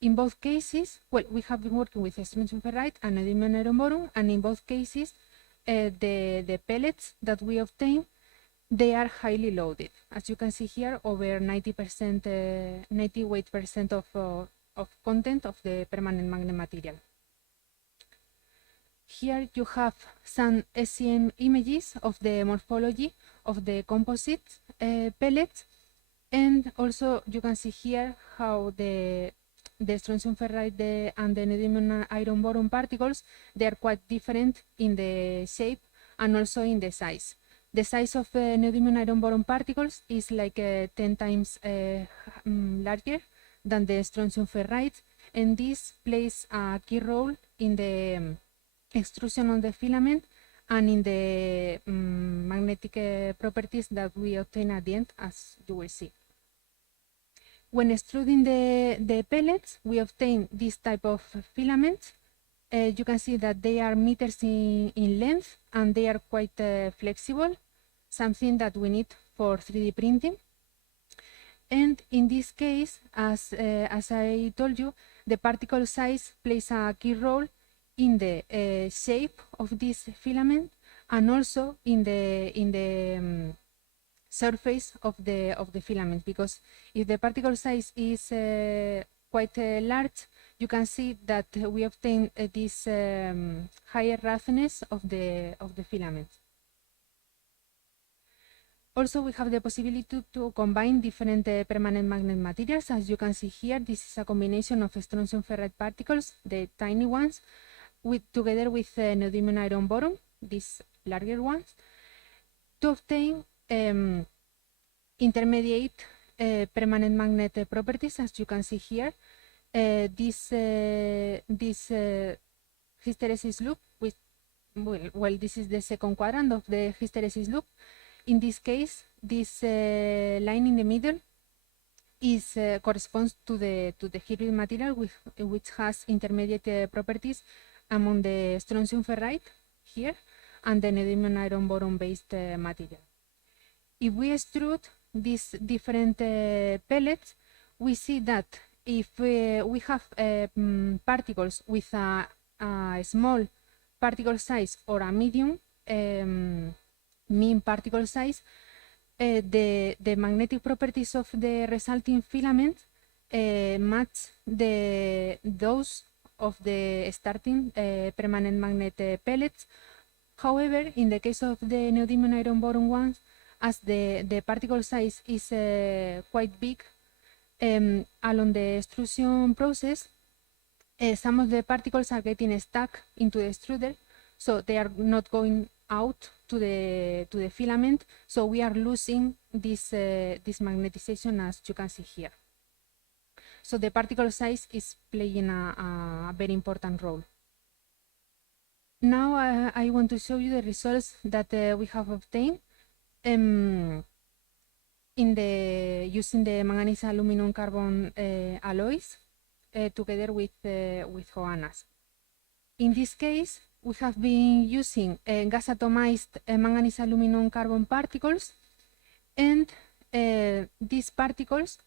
In both cases, well, we have been working with strontium ferrite and neodymium iron boron, and in both cases, the pellets that we obtain, they are highly loaded. As you can see here, over 90%, 98% of content of the permanent magnet material. Here you have some SEM images of the morphology of the composite pellets, and also you can see here how the strontium ferrite and the neodymium iron boron particles, they are quite different in the shape and also in the size. The size of neodymium iron boron particles is like 10 times larger than the strontium ferrite, and this plays a key role in the extrusion of the filament and in the magnetic properties that we obtain at the end, as you will see. When extruding the pellets, we obtain this type of filaments. You can see that they are meters in length, and they are quite flexible, something that we need for 3D printing. And in this case, as I told you, the particle size plays a key role in the shape of this filament, and also in the surface of the filament, because if the particle size is quite large, you can see that we obtain this higher roughness of the filament. Also, we have the possibility to combine different permanent magnet materials. As you can see here, this is a combination of strontium ferrite particles, the tiny ones, together with neodymium iron boron, these larger ones, to obtain intermediate permanent magnet properties. As you can see here, this hysteresis loop, well, this is the second quadrant of the hysteresis loop. In this case, this line in the middle is corresponds to the hybrid material which has intermediate properties among the strontium ferrite here and the neodymium iron boron based material. If we extrude these different pellets, we see that if we have particles with a small particle size or a medium mean particle size, the magnetic properties of the resulting filament match those of the starting permanent magnet pellets. However, in the case of the neodymium iron boron ones, as the particle size is quite big, along the extrusion process, some of the particles are getting stuck into the extruder, so they are not going out to the filament. So we are losing this magnetization, as you can see here. So the particle size is playing a very important role. Now I want to show you the results that we have obtained using the manganese aluminum carbon alloys together with Joanna's. In this case, we have been using gas atomized manganese aluminum carbon particles, and these particles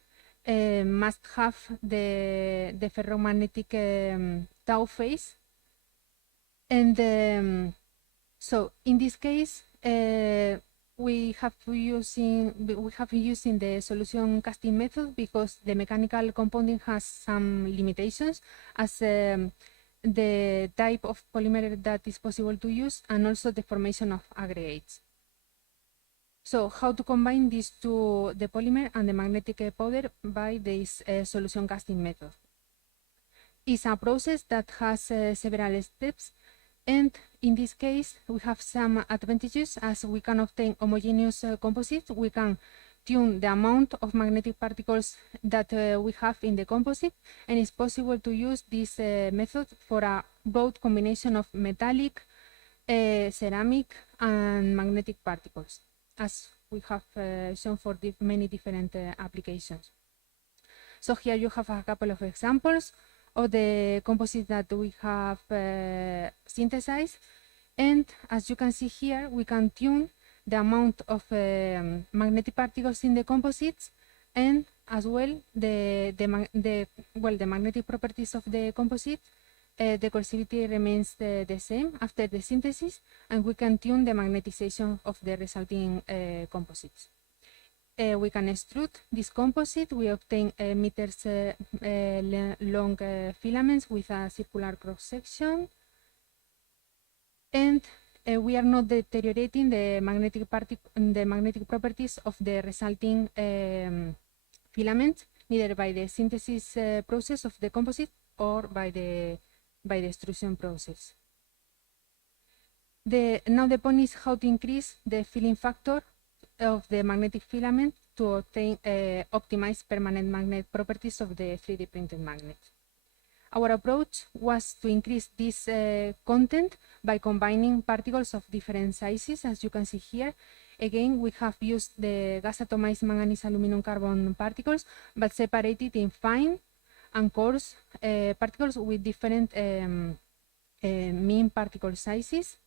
must have the ferromagnetic tau phase. And so in this case, we have been using the solution casting method because the mechanical compounding has some limitations, as the type of polymer that is possible to use, and also the formation of aggregates. So how to combine these two, the polymer and the magnetic powder, by this solution casting method? It's a process that has several steps, and in this case we have some advantages, as we can obtain homogeneous composites. We can tune the amount of magnetic particles that we have in the composite, and it's possible to use this method for a broad combination of metallic, ceramic, and magnetic particles, as we have shown for many different applications. So here you have a couple of examples of the composites that we have synthesized, and as you can see here, we can tune the amount of magnetic particles in the composites, and as well the magnetic properties of the composite. The coercivity remains the same after the synthesis, and we can tune the magnetization of the resulting composites. We can extrude this composite. We obtain meters long filaments with a circular cross section, and we are not deteriorating the magnetic properties of the resulting filament, neither by the synthesis process of the composite or by the extrusion process. Now the point is how to increase the filling factor of the magnetic filament to obtain optimized permanent magnet properties of the 3D printed magnet. Our approach was to increase this content by combining particles of different sizes, as you can see here. Again, we have used the gas atomized manganese aluminum carbon particles, but separated in fine and coarse particles with different mean particle sizes.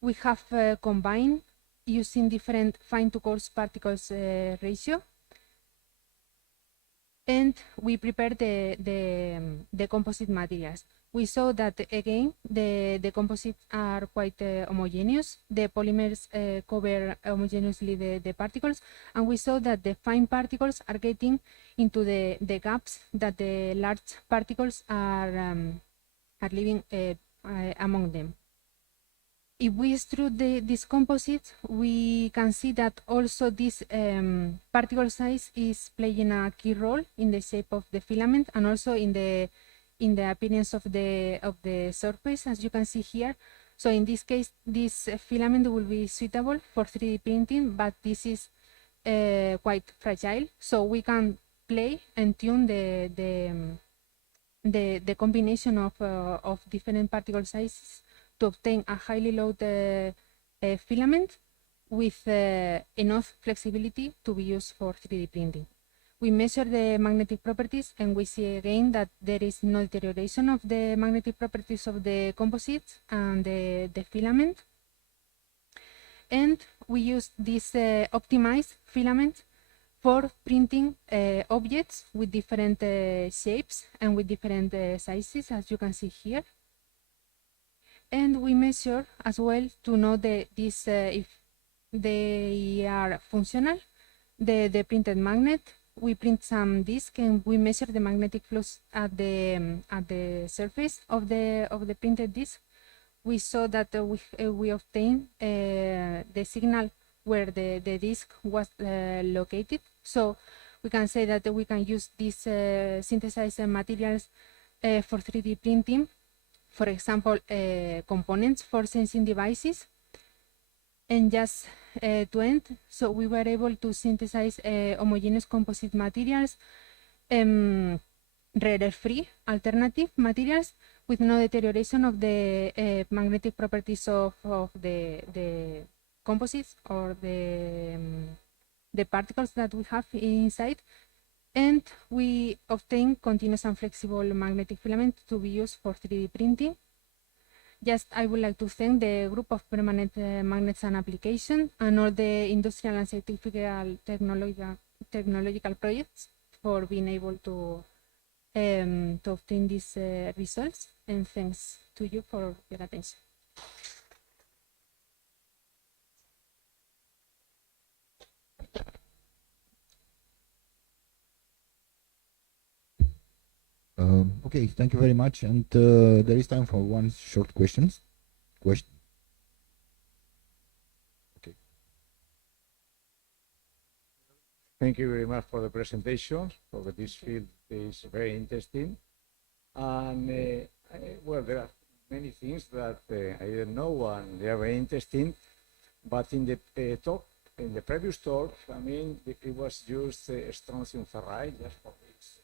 We have combined using different fine to coarse particles ratio, and we prepared the composite materials. We saw that again the composites are quite homogeneous. The polymers cover homogeneously the particles, and we saw that the fine particles are getting into the gaps that the large particles are leaving among them. If we extrude these composites, we can see that also this particle size is playing a key role in the shape of the filament, and also in the appearance of the surface, as you can see here. So in this case, this filament will be suitable for 3D printing, but this is quite fragile. So we can play and tune the combination of different particle sizes to obtain a highly loaded filament with enough flexibility to be used for 3D printing. We measure the magnetic properties, and we see again that there is no deterioration of the magnetic properties of the composites and the filament. And we use this optimized filament for printing objects with different shapes and with different sizes, as you can see here. And we measure as well to know if they are functional. The printed magnet, we print some disk, and we measure the magnetic flux at the surface of the printed disk. We saw that we obtained the signal where the disk was located. So we can say that we can use these synthesized materials for 3D printing. For example, components for sensing devices. And just to end, so we were able to synthesize homogeneous composite materials, rare-free alternative materials with no deterioration of the magnetic properties of the composites or the particles that we have inside. And we obtain continuous and flexible magnetic filament to be used for 3D printing. Just, I would like to thank the group of permanent magnets and application and all the industrial and scientific technological projects for being able to obtain these results. And thanks to you for your attention. Okay, thank you very much. And there is time for one short question. Okay. Thank you very much for the presentation. For this field is very interesting. And well, there are many things that I didn't know, and they are very interesting. But in the talk, in the previous talk, I mean, it was used strontium ferrite just for this.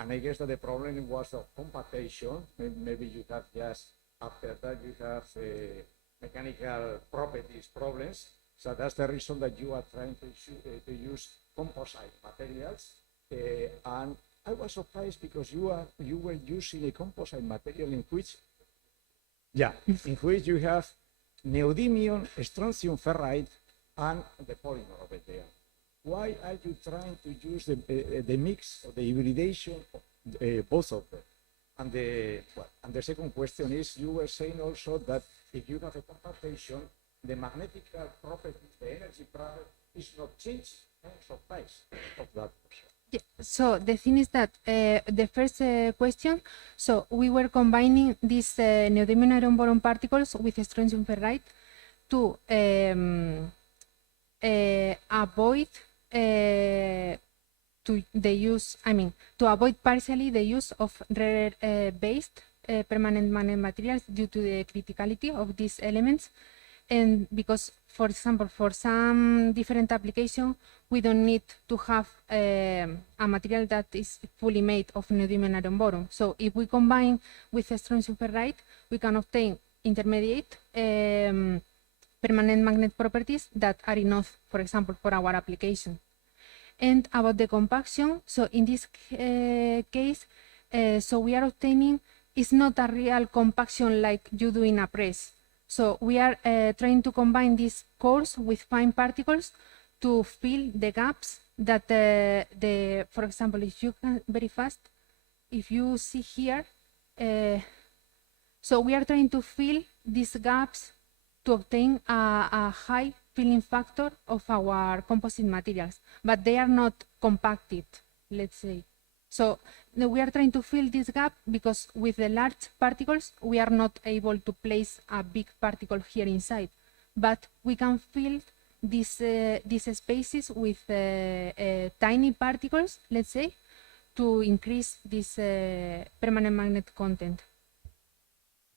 And I guess that the problem was of compactation. Maybe you have just, after that, you have mechanical properties problems. So that's the reason that you are trying to use composite materials. And I was surprised because you were using a composite material in which you have neodymium, strontium ferrite, and the polymer over there. Why are you trying to use the mix or the hybridization of both of them? And the second question is, you were saying also that if you have a compactation, the magnetic property, the energy product is not changed. I'm surprised of that. Yeah, so the thing is that the first question, so we were combining these neodymium iron boron particles with strontium ferrite to avoid to avoid partially the use of rare based permanent magnet materials due to the criticality of these elements. And because, for example, for some different application, we don't need to have a material that is fully made of neodymium iron boron. So if we combine with strontium ferrite, we can obtain intermediate permanent magnet properties that are enough, for example, for our application. And about the compaction, so in this case, so we are obtaining, it's not a real compaction like you do in a press. So we are trying to combine these cores with fine particles to fill the gaps that for example, if you can very fast, if you see here, so we are trying to fill these gaps to obtain a high filling factor of our composite materials, but they are not compacted, let's say. So we are trying to fill this gap because with the large particles, we are not able to place a big particle here inside, but we can fill these spaces with tiny particles, let's say, to increase this permanent magnet content.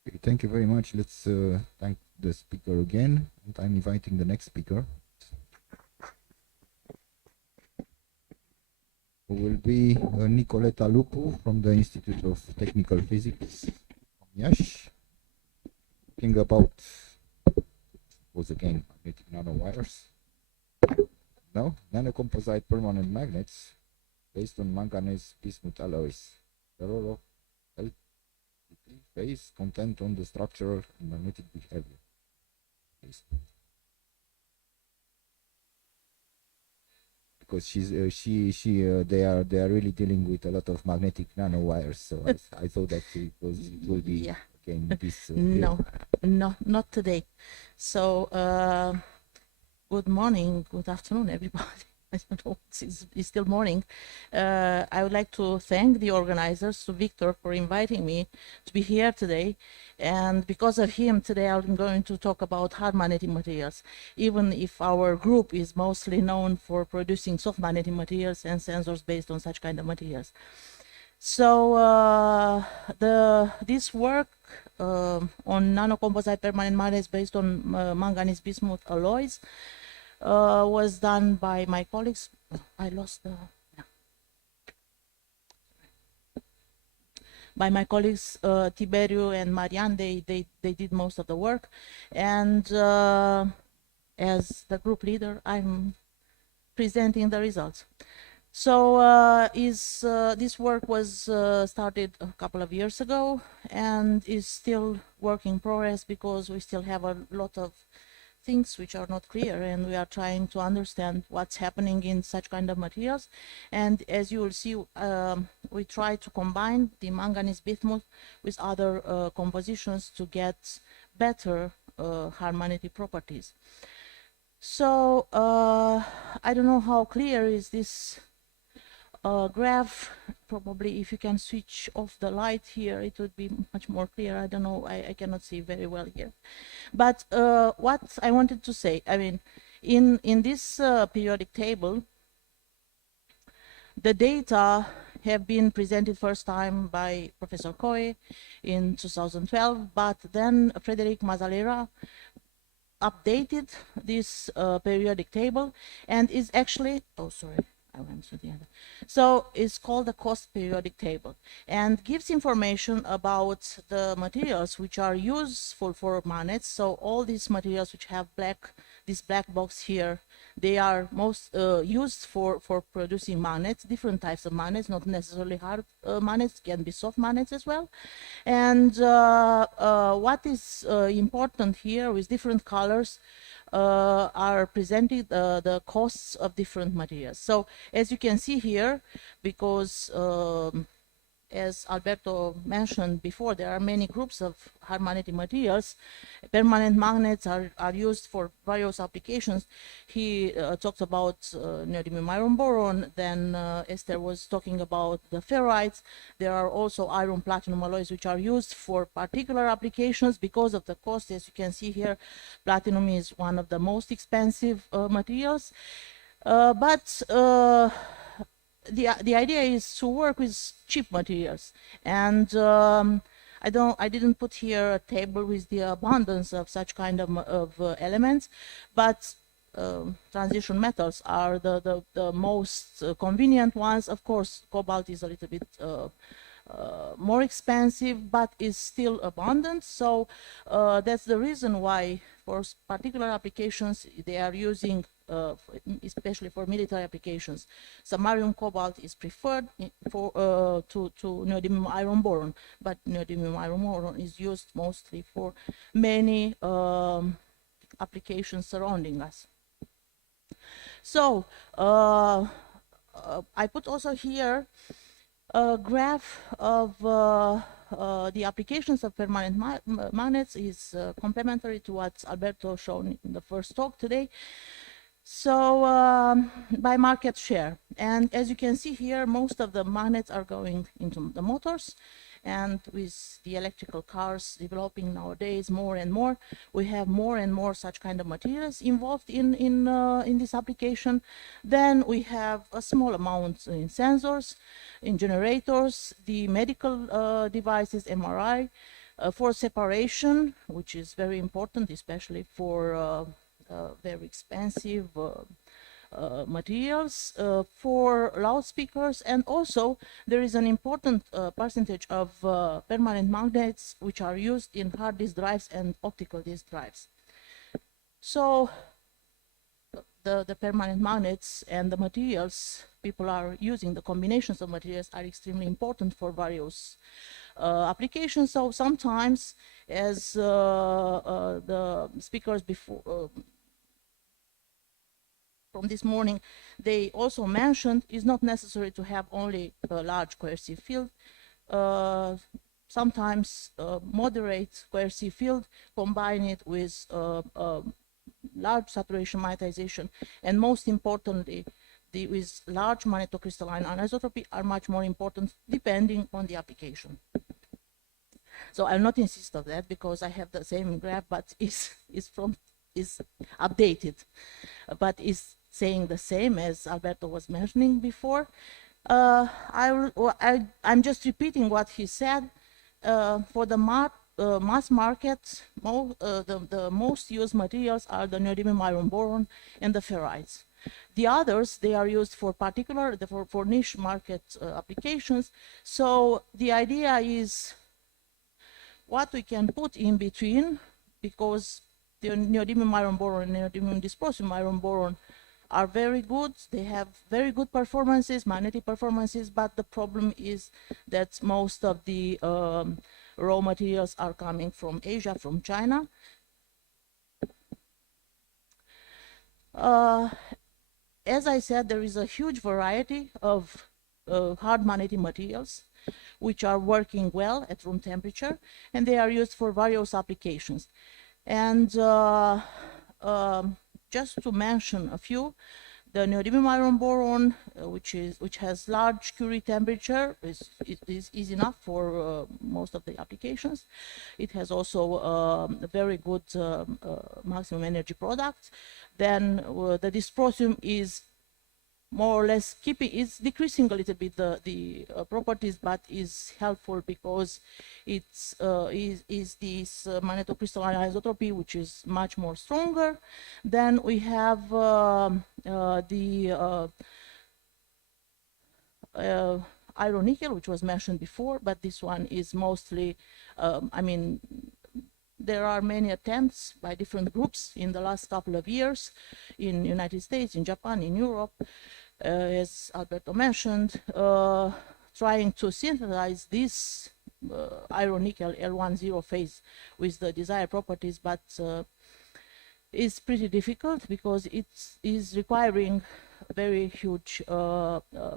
Okay, thank you very much. Let's thank the speaker again, and I'm inviting the next speaker, who will be Nicoleta Lupu from the Institute of Technical Physics from Iași, talking about, once again, magnetic nanowires. No, nanocomposite permanent magnets based on manganese bismuth alloys. The role of LTP phase content on the structural and magnetic behavior. Please. Because they are really dealing with a lot of magnetic nanowires, so I thought that it will be again this. No, not today. So good morning, good afternoon, everybody. I don't know, it's still morning. I would like to thank the organizers, to Victor, for inviting me to be here today. And because of him, today I'm going to talk about hard magnetic materials, even if our group is mostly known for producing soft magnetic materials and sensors based on such kind of materials. So this work on nanocomposite permanent magnets based on manganese bismuth alloys was done by my colleagues. I lost the. By my colleagues Tiberio and Marianne. They did most of the work, and as the group leader, I'm presenting the results. So this work was started a couple of years ago and is still work in progress because we still have a lot of things which are not clear, and we are trying to understand what's happening in such kind of materials. And as you will see, we try to combine the manganese bismuth with other compositions to get better hard magnetic properties. So I don't know how clear is this graph. Probably if you can switch off the light here, it would be much more clear. I don't know, I cannot see very well here. But what I wanted to say, I mean, in this periodic table, the data have been presented first time by Professor Coe in 2012, but then Frederic Mazzalera updated this periodic table and is actually, oh sorry, I went to the other. So it's called the cost periodic table and gives information about the materials which are useful for magnets. So all these materials which have this black box here, they are most used for producing magnets, different types of magnets, not necessarily hard magnets, can be soft magnets as well. And what is important here with different colors are presented the costs of different materials. So as you can see here, because as Alberto mentioned before, there are many groups of hard magnetic materials. Permanent magnets are used for various applications. He talked about neodymium iron boron, then Esther was talking about the ferrites. There are also iron platinum alloys which are used for particular applications because of the cost. As you can see here, platinum is one of the most expensive materials. But the idea is to work with cheap materials, and I didn't put here a table with the abundance of such kind of elements, but transition metals are the most convenient ones. Of course, cobalt is a little bit more expensive, but is still abundant. So that's the reason why for particular applications they are using, especially for military applications, samarium cobalt is preferred to neodymium iron boron, but neodymium iron boron is used mostly for many applications surrounding us. So I put also here a graph of the applications of permanent magnets is complementary to what Alberto shown in the first talk today. So by market share, and as you can see here, most of the magnets are going into the motors, and with the electrical cars developing nowadays more and more, we have more and more such kind of materials involved in this application. Then we have a small amount in sensors, in generators, the medical devices, MRI, for separation, which is very important, especially for very expensive materials, for loudspeakers, and also there is an important percentage of permanent magnets which are used in hard disk drives and optical disk drives. So the permanent magnets and the materials people are using, the combinations of materials, are extremely important for various applications. So sometimes, as the speakers before from this morning, they also mentioned, it's not necessary to have only a large coercive field. Sometimes moderate coercive field, combine it with large saturation magnetization, and most importantly, with large magnetocrystalline anisotropy are much more important depending on the application. So I'll not insist on that because I have the same graph, but is updated, but is saying the same as Alberto was mentioning before. I'm just repeating what he said. For the mass market, the most used materials are the neodymium iron boron and the ferrites. The others, they are used for particular, for niche market applications. So the idea is what we can put in between, because the neodymium iron boron and neodymium dysprosium iron boron are very good. They have very good performances, magnetic performances, but the problem is that most of the raw materials are coming from Asia, from China. As I said, there is a huge variety of hard magnetic materials which are working well at room temperature, and they are used for various applications. And just to mention a few, the neodymium iron boron, which has large Curie temperature, is easy enough for most of the applications. It has also a very good maximum energy product. Then the dysprosium is more or less is decreasing a little bit the properties, but is helpful because it's is this magnetocrystalline anisotropy, which is much more stronger. Then we have the iron nickel, which was mentioned before, but this one is mostly, I mean, there are many attempts by different groups in the last couple of years in United States, in Japan, in Europe, as Alberto mentioned, trying to synthesize this iron nickel L10 phase with the desired properties, but it's pretty difficult because it is requiring very huge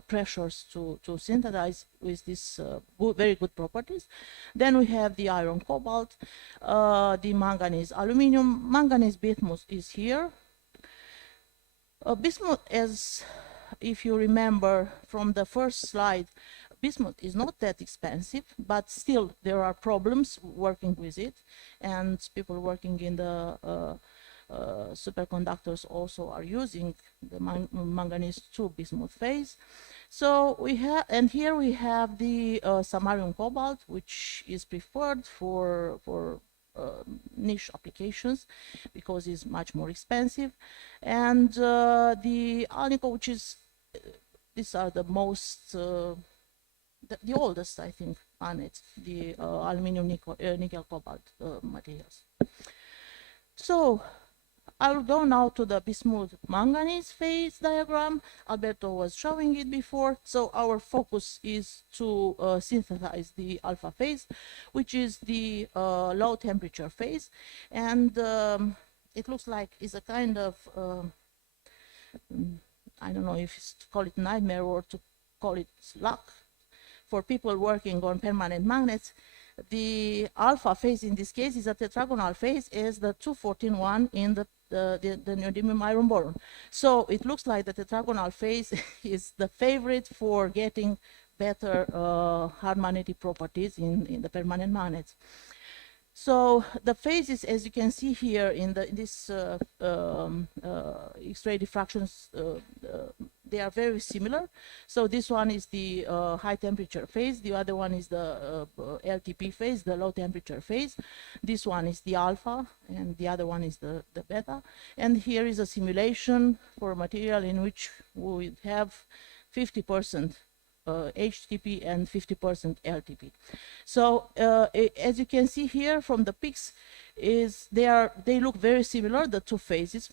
pressures to synthesize with these very good properties. Then we have the iron cobalt, the manganese aluminum. Manganese bismuth is here. Bismuth, as if you remember from the first slide, bismuth is not that expensive, but still there are problems working with it, and people working in the superconductors also are using the manganese 2 bismuth phase. So we have, and here we have the samarium cobalt, which is preferred for niche applications because it's much more expensive, and the alnico, which is these are the most the oldest, I think, on it, the aluminum nickel cobalt materials. So I'll go now to the bismuth manganese phase diagram. Alberto was showing it before. So our focus is to synthesize the alpha phase, which is the low temperature phase. And it looks like it's a kind of, I don't know if it's to call it nightmare or to call it luck for people working on permanent magnets. The alpha phase in this case is a tetragonal phase, as the 214 one in the neodymium iron boron. So it looks like the tetragonal phase is the favorite for getting better hard magnetic properties in the permanent magnets. So the phases, as you can see here in this X-ray diffractions, they are very similar. So this one is the high temperature phase. The other one is the LTP phase, the low temperature phase. This one is the alpha, and the other one is the beta. And here is a simulation for a material in which we have 50% HTP and 50% LTP. So as you can see here from the peaks, they look very similar, the two phases,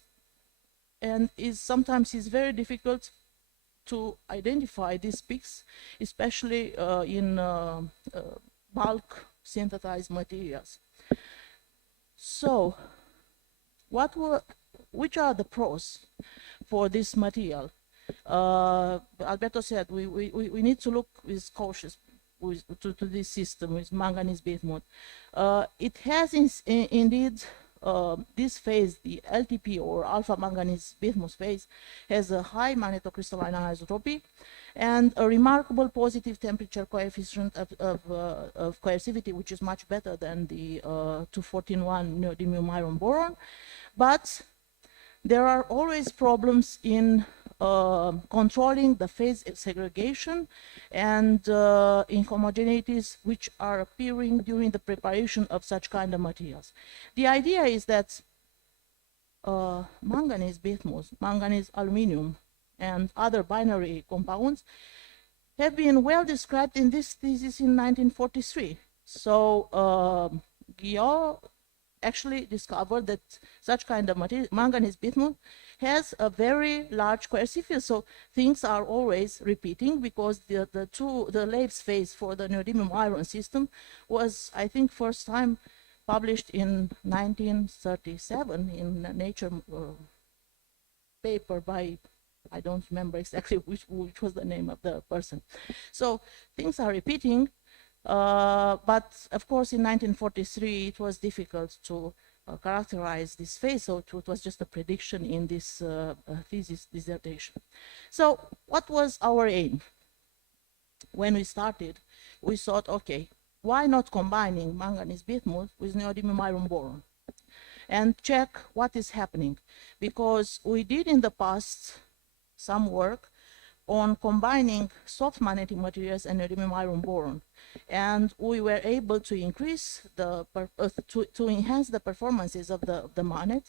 and sometimes it's very difficult to identify these peaks, especially in bulk synthesized materials. So which are the pros for this material? Alberto said we need to look with cautious to this system with manganese bismuth. It has indeed this phase, the LTP or alpha manganese bismuth phase, has a high magnetocrystalline anisotropy and a remarkable positive temperature coefficient of coercivity, which is much better than the 214-1 neodymium iron boron. But there are always problems in controlling the phase segregation and inhomogeneities which are appearing during the preparation of such kind of materials. The idea is that manganese bismuth, manganese aluminum, and other binary compounds have been well described in this thesis in 1943. So Guillaume actually discovered that such kind of material, manganese bismuth, has a very large coercivity. So things are always repeating because the Leib's phase for the neodymium iron system was, I think, first time published in 1937 in a Nature paper by, I don't remember exactly which was the name of the person. So things are repeating. But of course, in 1943, it was difficult to characterize this phase, so it was just a prediction in this thesis dissertation. So what was our aim? When we started, we thought, okay, why not combining manganese bismuth with neodymium iron boron and check what is happening? Because we did in the past some work on combining soft magnetic materials and neodymium iron boron, and we were able to increase the to enhance the performances of the magnet.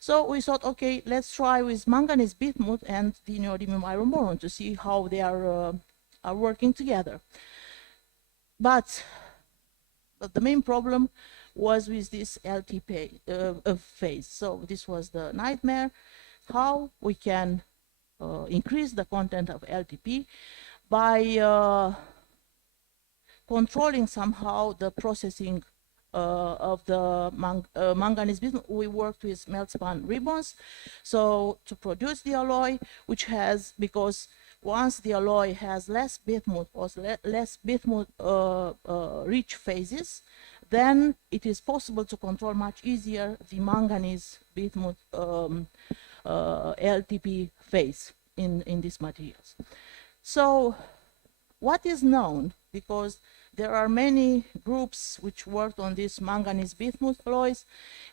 So we thought, okay, let's try with manganese bismuth and the neodymium iron boron to see how they are working together. But the main problem was with this LTP phase. So this was the nightmare, how we can increase the content of LTP by controlling somehow the processing of the manganese bismuth. We worked with melt span ribbons, so to produce the alloy, which has, because once the alloy has less bismuth or less bismuth rich phases, then it is possible to control much easier the manganese bismuth LTP phase in these materials. So what is known, because there are many groups which worked on these manganese bismuth alloys,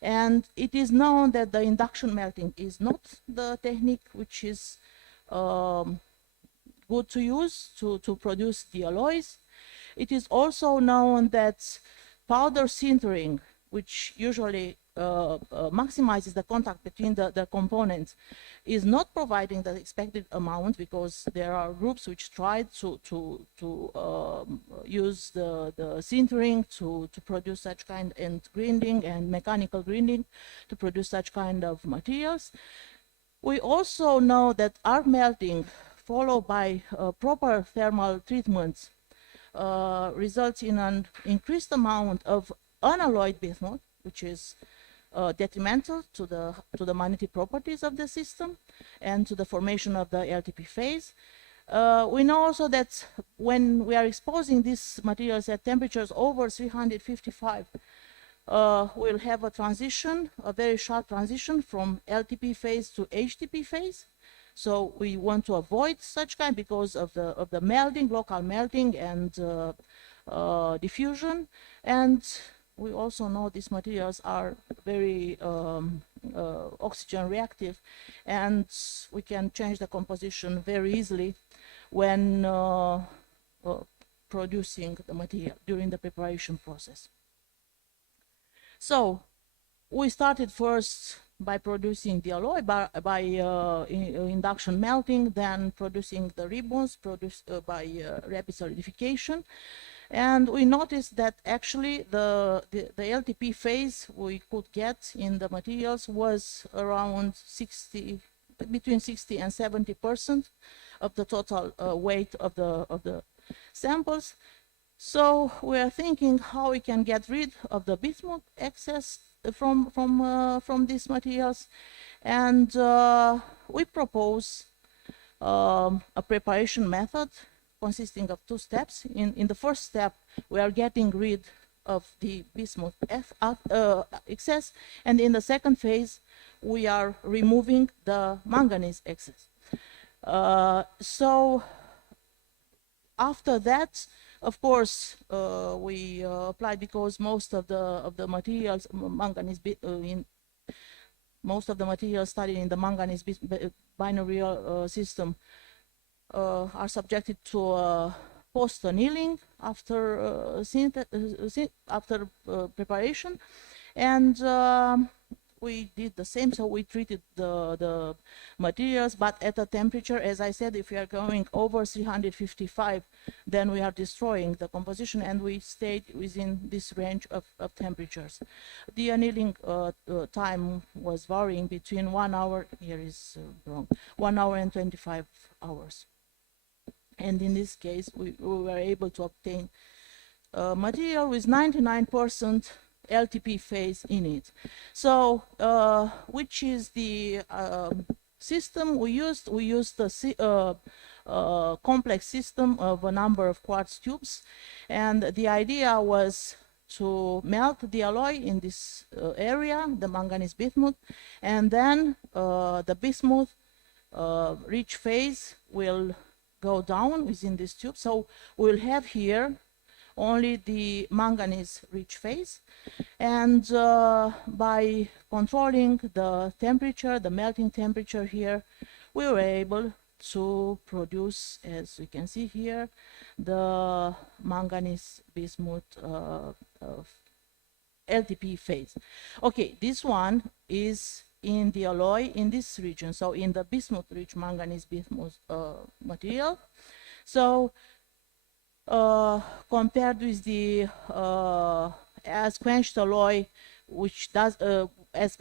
and it is known that the induction melting is not the technique which is good to use to produce the alloys. It is also known that powder sintering, which usually maximizes the contact between the components, is not providing the expected amount, because there are groups which tried to use the sintering to produce such kind, and grinding and mechanical grinding to produce such kind of materials. We also know that arc melting followed by proper thermal treatments results in an increased amount of unalloyed bismuth, which is detrimental to the magnetic properties of the system and to the formation of the LTP phase. We know also that when we are exposing these materials at temperatures over 355, we'll have a transition, a very sharp transition from LTP phase to HTP phase. So we want to avoid such kind because of the melting, local melting and diffusion. And we also know these materials are very oxygen reactive, and we can change the composition very easily when producing the material during the preparation process. So we started first by producing the alloy by induction melting, then producing the ribbons produced by rapid solidification. And we noticed that actually the LTP phase we could get in the materials was around between 60 and 70% of the total weight of the samples. So we are thinking how we can get rid of the bismuth excess from these materials, and we propose a preparation method consisting of two steps. In the first step, we are getting rid of the bismuth excess, and in the second phase we are removing the manganese excess. So after that, of course, we applied, because most of the materials, manganese most of the materials studied in the manganese binary system are subjected to post annealing after preparation, and we did the same. So we treated the materials, but at a temperature, as I said, if we are going over 355, then we are destroying the composition, and we stayed within this range of temperatures. The annealing time was varying between 1 hour, here is wrong, 1 hour and 25 hours. And in this case, we were able to obtain material with 99% LTP phase in it. So, which is the system we used? We used the complex system of a number of quartz tubes, and the idea was to melt the alloy in this area, the manganese bismuth, and then the bismuth rich phase will go down within this tube. So we'll have here only the manganese rich phase, and by controlling the temperature, the melting temperature here, we were able to produce, as we can see here, the manganese bismuth LTP phase. Okay, this one is in the alloy in this region, so in the bismuth rich manganese bismuth material. So compared with the as quenched alloy, which does as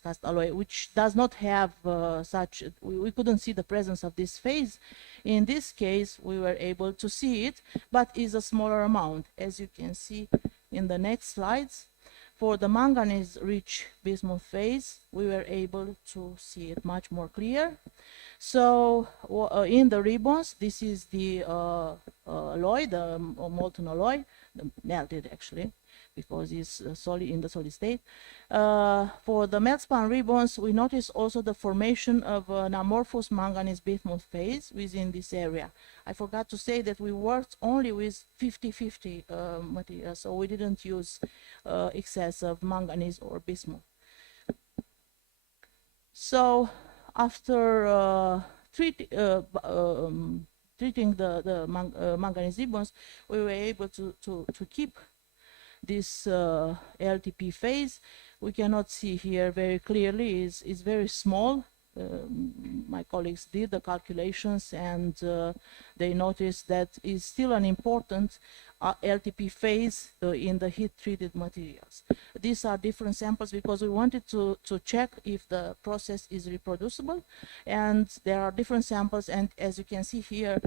cast alloy, which does not have such, we couldn't see the presence of this phase. In this case, we were able to see it, but is a smaller amount, as you can see in the next slides. For the manganese rich bismuth phase, we were able to see it much more clear. So in the ribbons, this is the alloy, the molten alloy, melted actually, because it's solid in the solid state. For the melt-span ribbons, we notice also the formation of an amorphous manganese bismuth phase within this area. I forgot to say that we worked only with 50-50 material, so we didn't use excess of manganese or bismuth. So after treating the manganese ribbons, we were able to keep this LTP phase. We cannot see here very clearly, is very small. My colleagues did the calculations, and they noticed that is still an important LTP phase in the heat-treated materials. These are different samples because we wanted to check if the process is reproducible, and there are different samples, and as you can see here,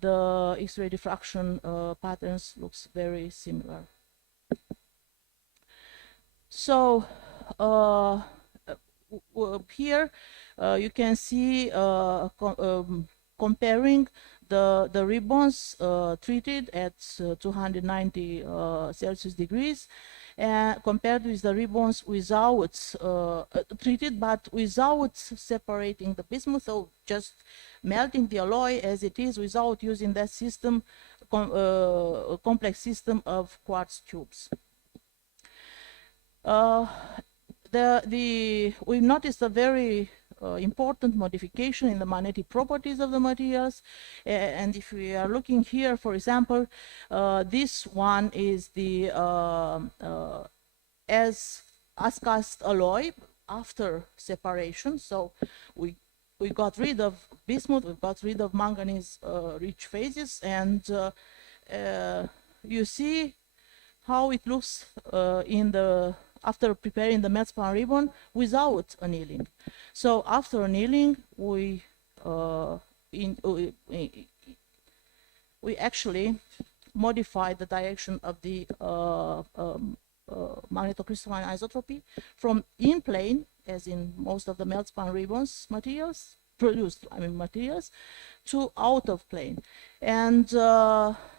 the X-ray diffraction patterns looks very similar. So here you can see comparing the ribbons treated at 290 Celsius degrees compared with the ribbons without treated but without separating the bismuth, so just melting the alloy as it is without using that system, complex system of quartz tubes. We've noticed a very important modification in the magnetic properties of the materials, and if we are looking here, for example, this one is the as cast alloy after separation. So we got rid of bismuth, we got rid of manganese rich phases, and you see how it looks after preparing the melt-span ribbon without annealing. So after annealing, we actually modified the direction of the magnetocrystalline isotropy from in plane, as in most of the melt-span ribbons materials, to out of plane. And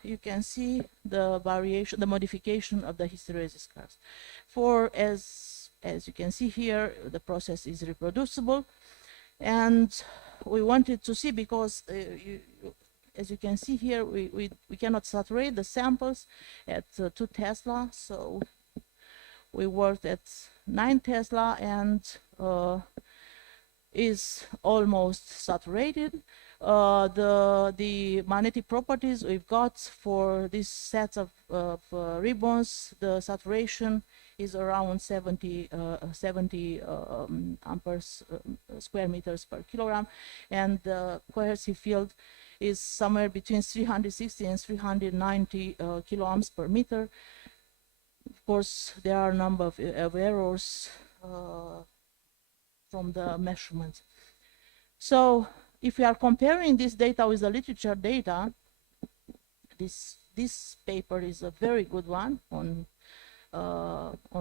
you can see the variation, the modification of the hysteresis curves. For as you can see here, the process is reproducible, and we wanted to see, because as you can see here, we cannot saturate the samples at 2 Tesla, so we worked at 9 Tesla and is almost saturated. The magnetic properties we've got for this set of ribbons, the saturation is around 70 amperes square meters per kilogram, and the coercive field is somewhere between 360 and 390 kiloamps per meter. Of course, there are a number of errors from the measurements. So if we are comparing this data with the literature data, this paper is a very good one on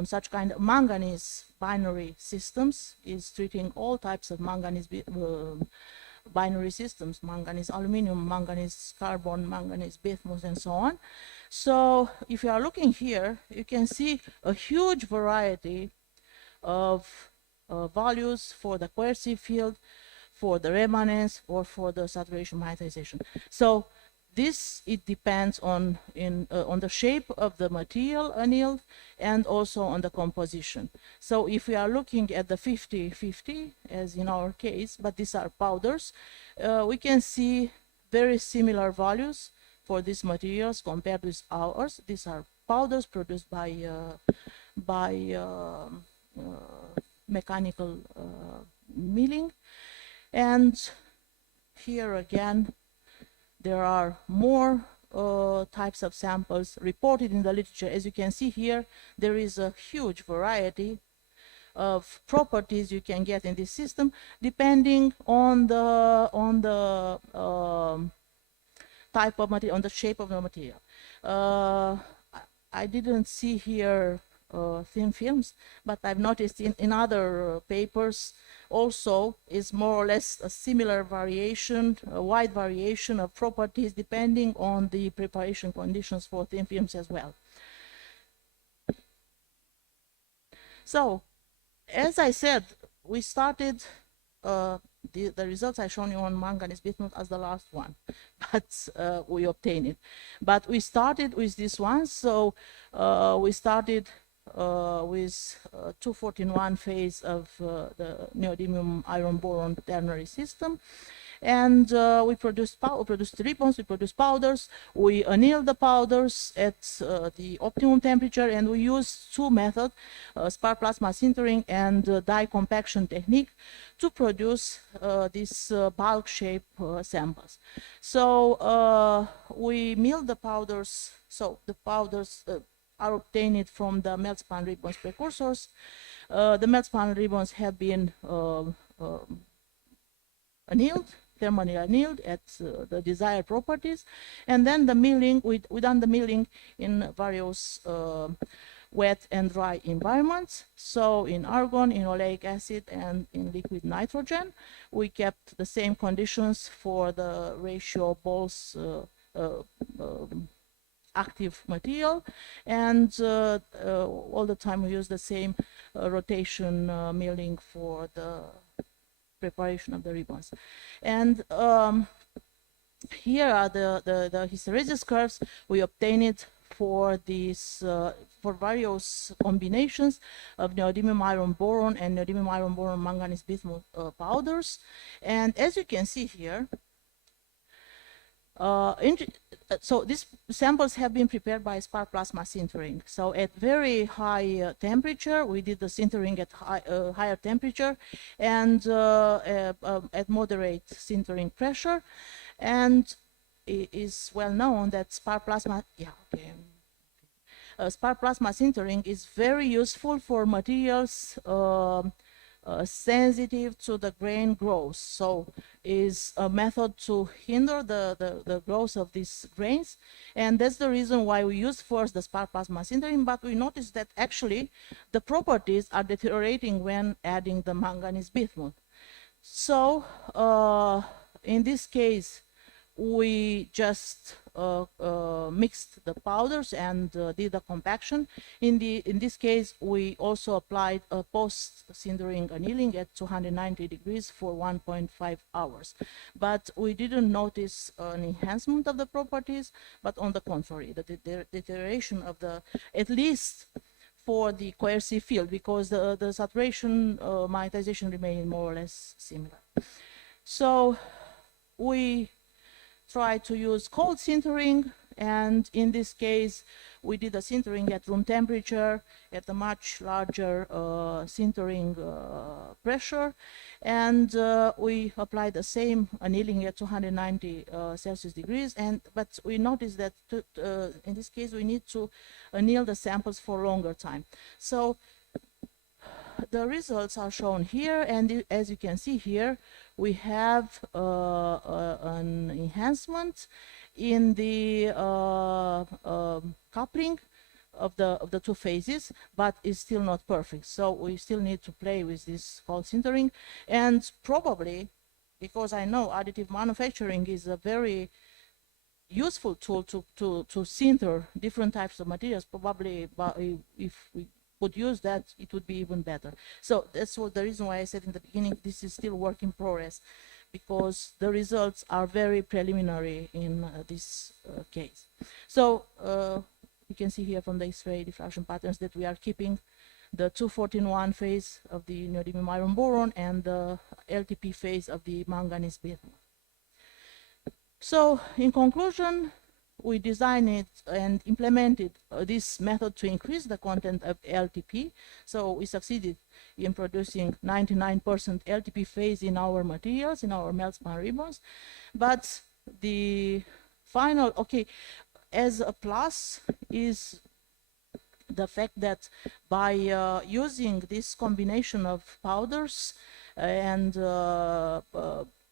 such kind of manganese binary systems. Is treating all types of manganese binary systems: manganese aluminum, manganese carbon, manganese bismuth, and so on. So if you are looking here, you can see a huge variety of values for the coercive field, for the remanence, or for the saturation magnetization. So this, it depends on the shape of the material annealed and also on the composition. So if we are looking at the 50-50, as in our case, but these are powders, we can see very similar values for these materials compared with ours. These are powders produced by mechanical milling. And here again, there are more types of samples reported in the literature. As you can see here, there is a huge variety of properties you can get in this system, depending on the type of material, on the shape of the material. I didn't see here thin films, but I've noticed in other papers also is more or less a similar variation, a wide variation of properties depending on the preparation conditions for thin films as well. So, as I said, we started the results I shown you on manganese bismuth as the last one, but we obtained it. But we started with this one, so we started with 241 phase of the neodymium iron boron ternary system, and we produced ribbons, we produced powders, we annealed the powders at the optimum temperature, and we used 2 methods, spark plasma sintering and dye compaction technique, to produce these bulk shape samples. So we milled the powders, so the powders are obtained from the melt span ribbons precursors. The melt span ribbons have been annealed, thermally annealed at the desired properties, and then the milling, we done the milling in various wet and dry environments. So in argon, in oleic acid, and in liquid nitrogen, we kept the same conditions for the ratio balls active material, and all the time we use the same rotation milling for the preparation of the ribbons. And here are the hysteresis curves we obtained for these for various combinations of neodymium iron boron and neodymium iron boron manganese bismuth powders. And as you can see here, so these samples have been prepared by spark plasma sintering. So at very high temperature, we did the sintering at higher temperature, and at moderate sintering pressure. And it is well known that spark plasma, spark plasma sintering is very useful for materials sensitive to the grain growth. So is a method to hinder the growth of these grains, and that's the reason why we use first the spark plasma sintering. But we noticed that actually the properties are deteriorating when adding the manganese bismuth. So in this case, we just mixed the powders and did the compaction. In this case, we also applied a post-sintering annealing at 290 degrees for 1.5 hours. But we didn't notice an enhancement of the properties, but on the contrary, the deterioration of the, at least for the coercive field, because the saturation magnetization remained more or less similar. So we tried to use cold sintering, and in this case we did a sintering at room temperature at a much larger sintering pressure, and we applied the same annealing at 290 Celsius degrees, but we noticed that in this case we need to anneal the samples for longer time. So the results are shown here, and as you can see here, we have an enhancement in the coupling of the two phases, but it's still not perfect. So we still need to play with this cold sintering, and probably, because I know additive manufacturing is a very useful tool to sinter different types of materials, probably if we would use that, it would be even better. So that's what the reason why I said in the beginning, this is still work in progress, because the results are very preliminary in this case. So you can see here from the X-ray diffraction patterns that we are keeping the 214-1 phase of the neodymium iron boron and the LTP phase of the manganese bismuth. So in conclusion, we designed it and implemented this method to increase the content of LTP. So we succeeded in producing 99% LTP phase in our materials, in our melt span ribbons. But the final, as a plus is the fact that by using this combination of powders and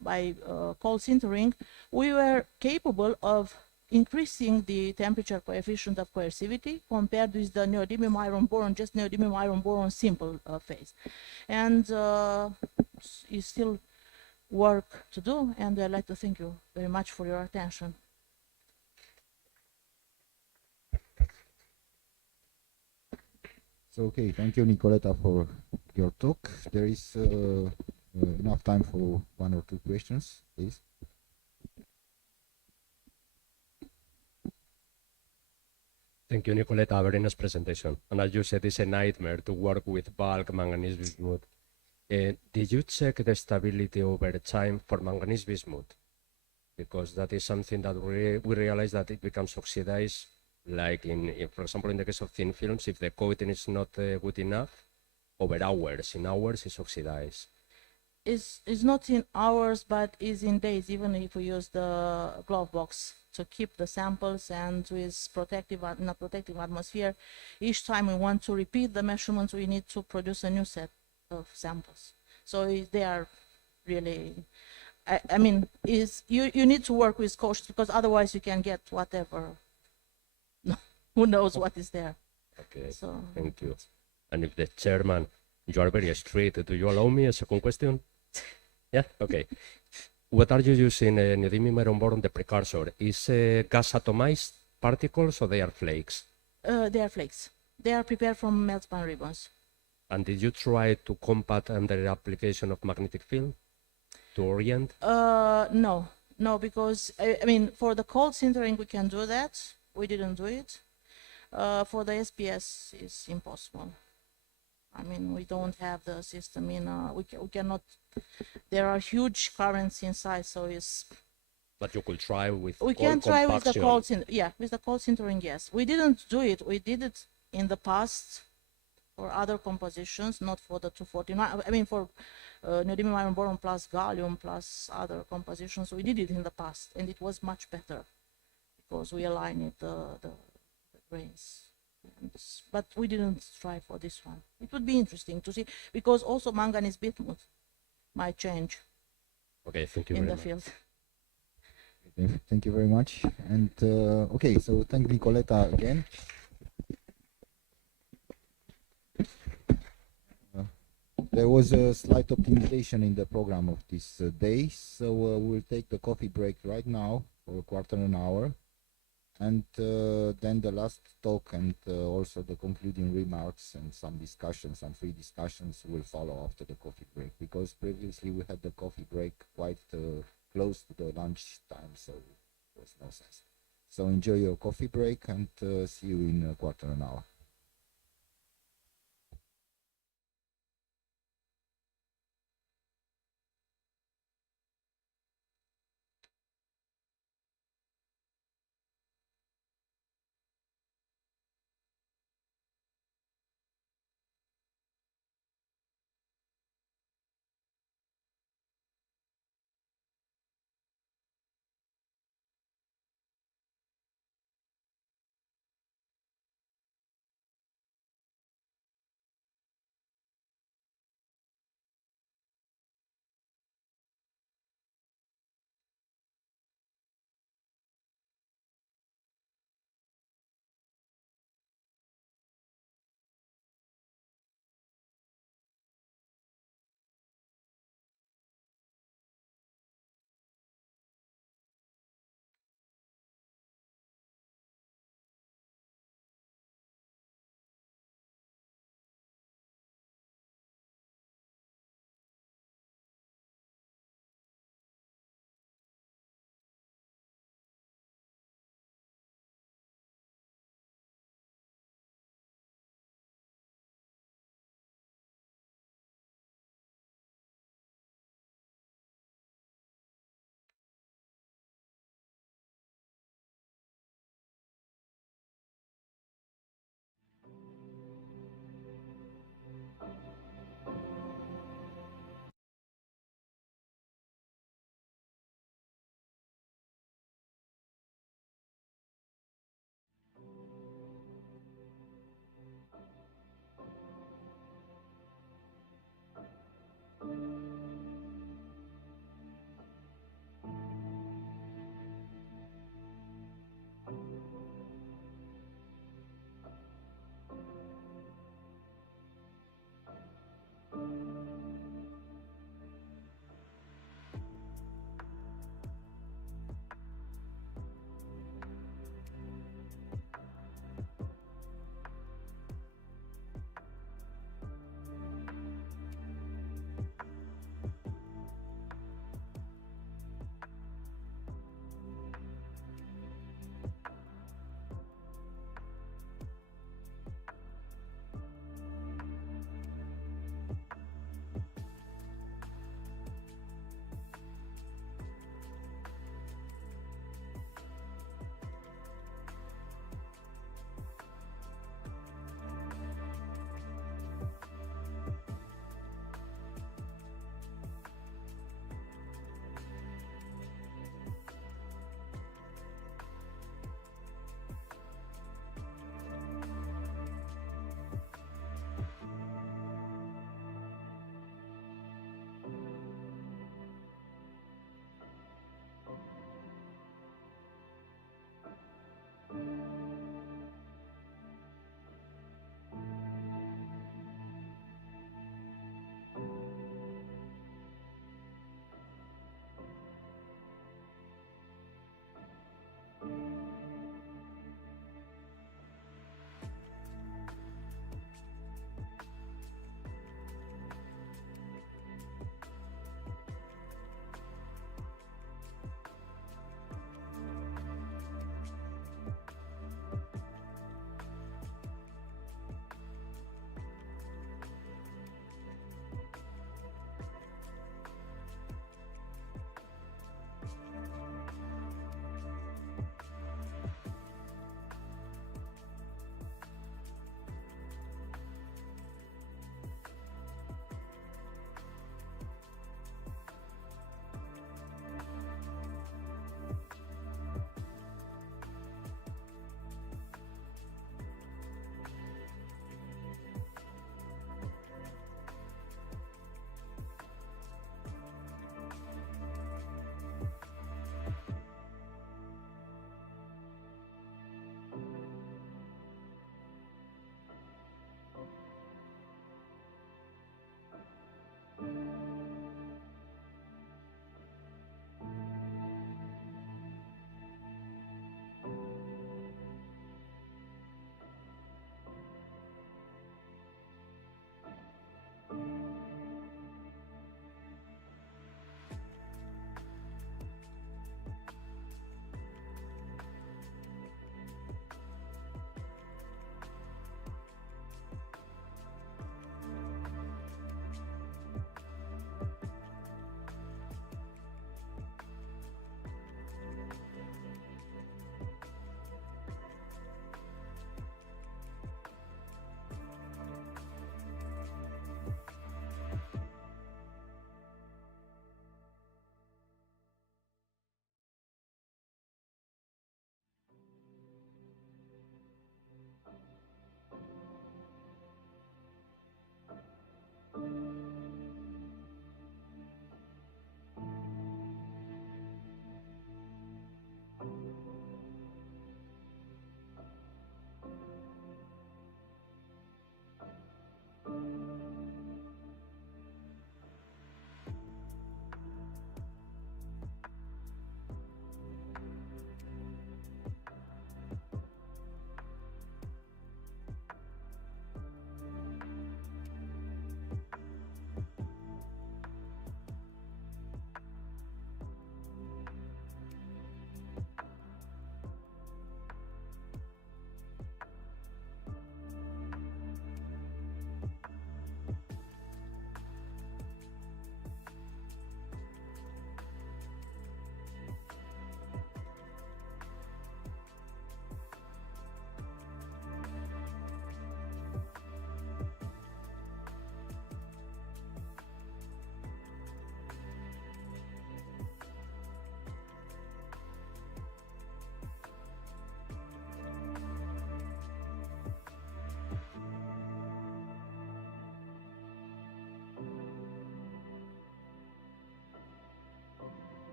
by cold sintering, we were capable of increasing the temperature coefficient of coercivity compared with the neodymium iron boron, just neodymium iron boron simple phase. And is still work to do, and I'd like to thank you very much for your attention. So, okay, thank you, Nicoleta, for your talk. There is enough time for one or two questions, please. Thank you, Nicoleta. Very nice presentation. And as you said, it's a nightmare to work with bulk manganese bismuth. Did you check the stability over time for manganese bismuth? Because that is something that we realize that it becomes oxidized, like for example, in the case of thin films, if the coating is not good enough, over hours. In hours, it's oxidized. It's not in hours, but is in days, even if we use the glove box to keep the samples and with in a protective atmosphere. Each time we want to repeat the measurements, we need to produce a new set of samples. So they are really, I mean, you need to work with caution, because otherwise you can get whatever. Who knows what is there. Okay, so, thank you. And if the chairman, you are very straight, do you allow me a second question? Yeah, okay. What are you using neodymium iron boron, the precursor? Is gas atomized particles or they are flakes? They are flakes. They are prepared from melt span ribbons. And did you try to combat under application of magnetic field to orient? No, because I mean, for the cold sintering we can do that. We didn't do it. For the SPS, it's impossible. I mean, we don't have the system in. We cannot. There are huge currents inside, so it's. But you could try with. We can try with the cold sintering. Yeah, with the cold sintering, yes. We didn't do it. We did it in the past for other compositions, not for the 249. I mean, for neodymium iron boron plus gallium plus other compositions. We did it in the past, and it was much better because we aligned the grains. But we didn't try for this one. It would be interesting to see, because also manganese bismuth might change. Okay, thank you in very the much. field. Thank you very much. And okay, so thank Nicoleta again. There was a slight optimization in the program of this day, so we'll take the coffee break right now for a quarter of an hour. And then the last talk and also the concluding remarks and some discussions, some free discussions will follow after the coffee break, because previously we had the coffee break quite close to the lunch time, so there was no sense. So enjoy your coffee break and see you in a quarter an hour.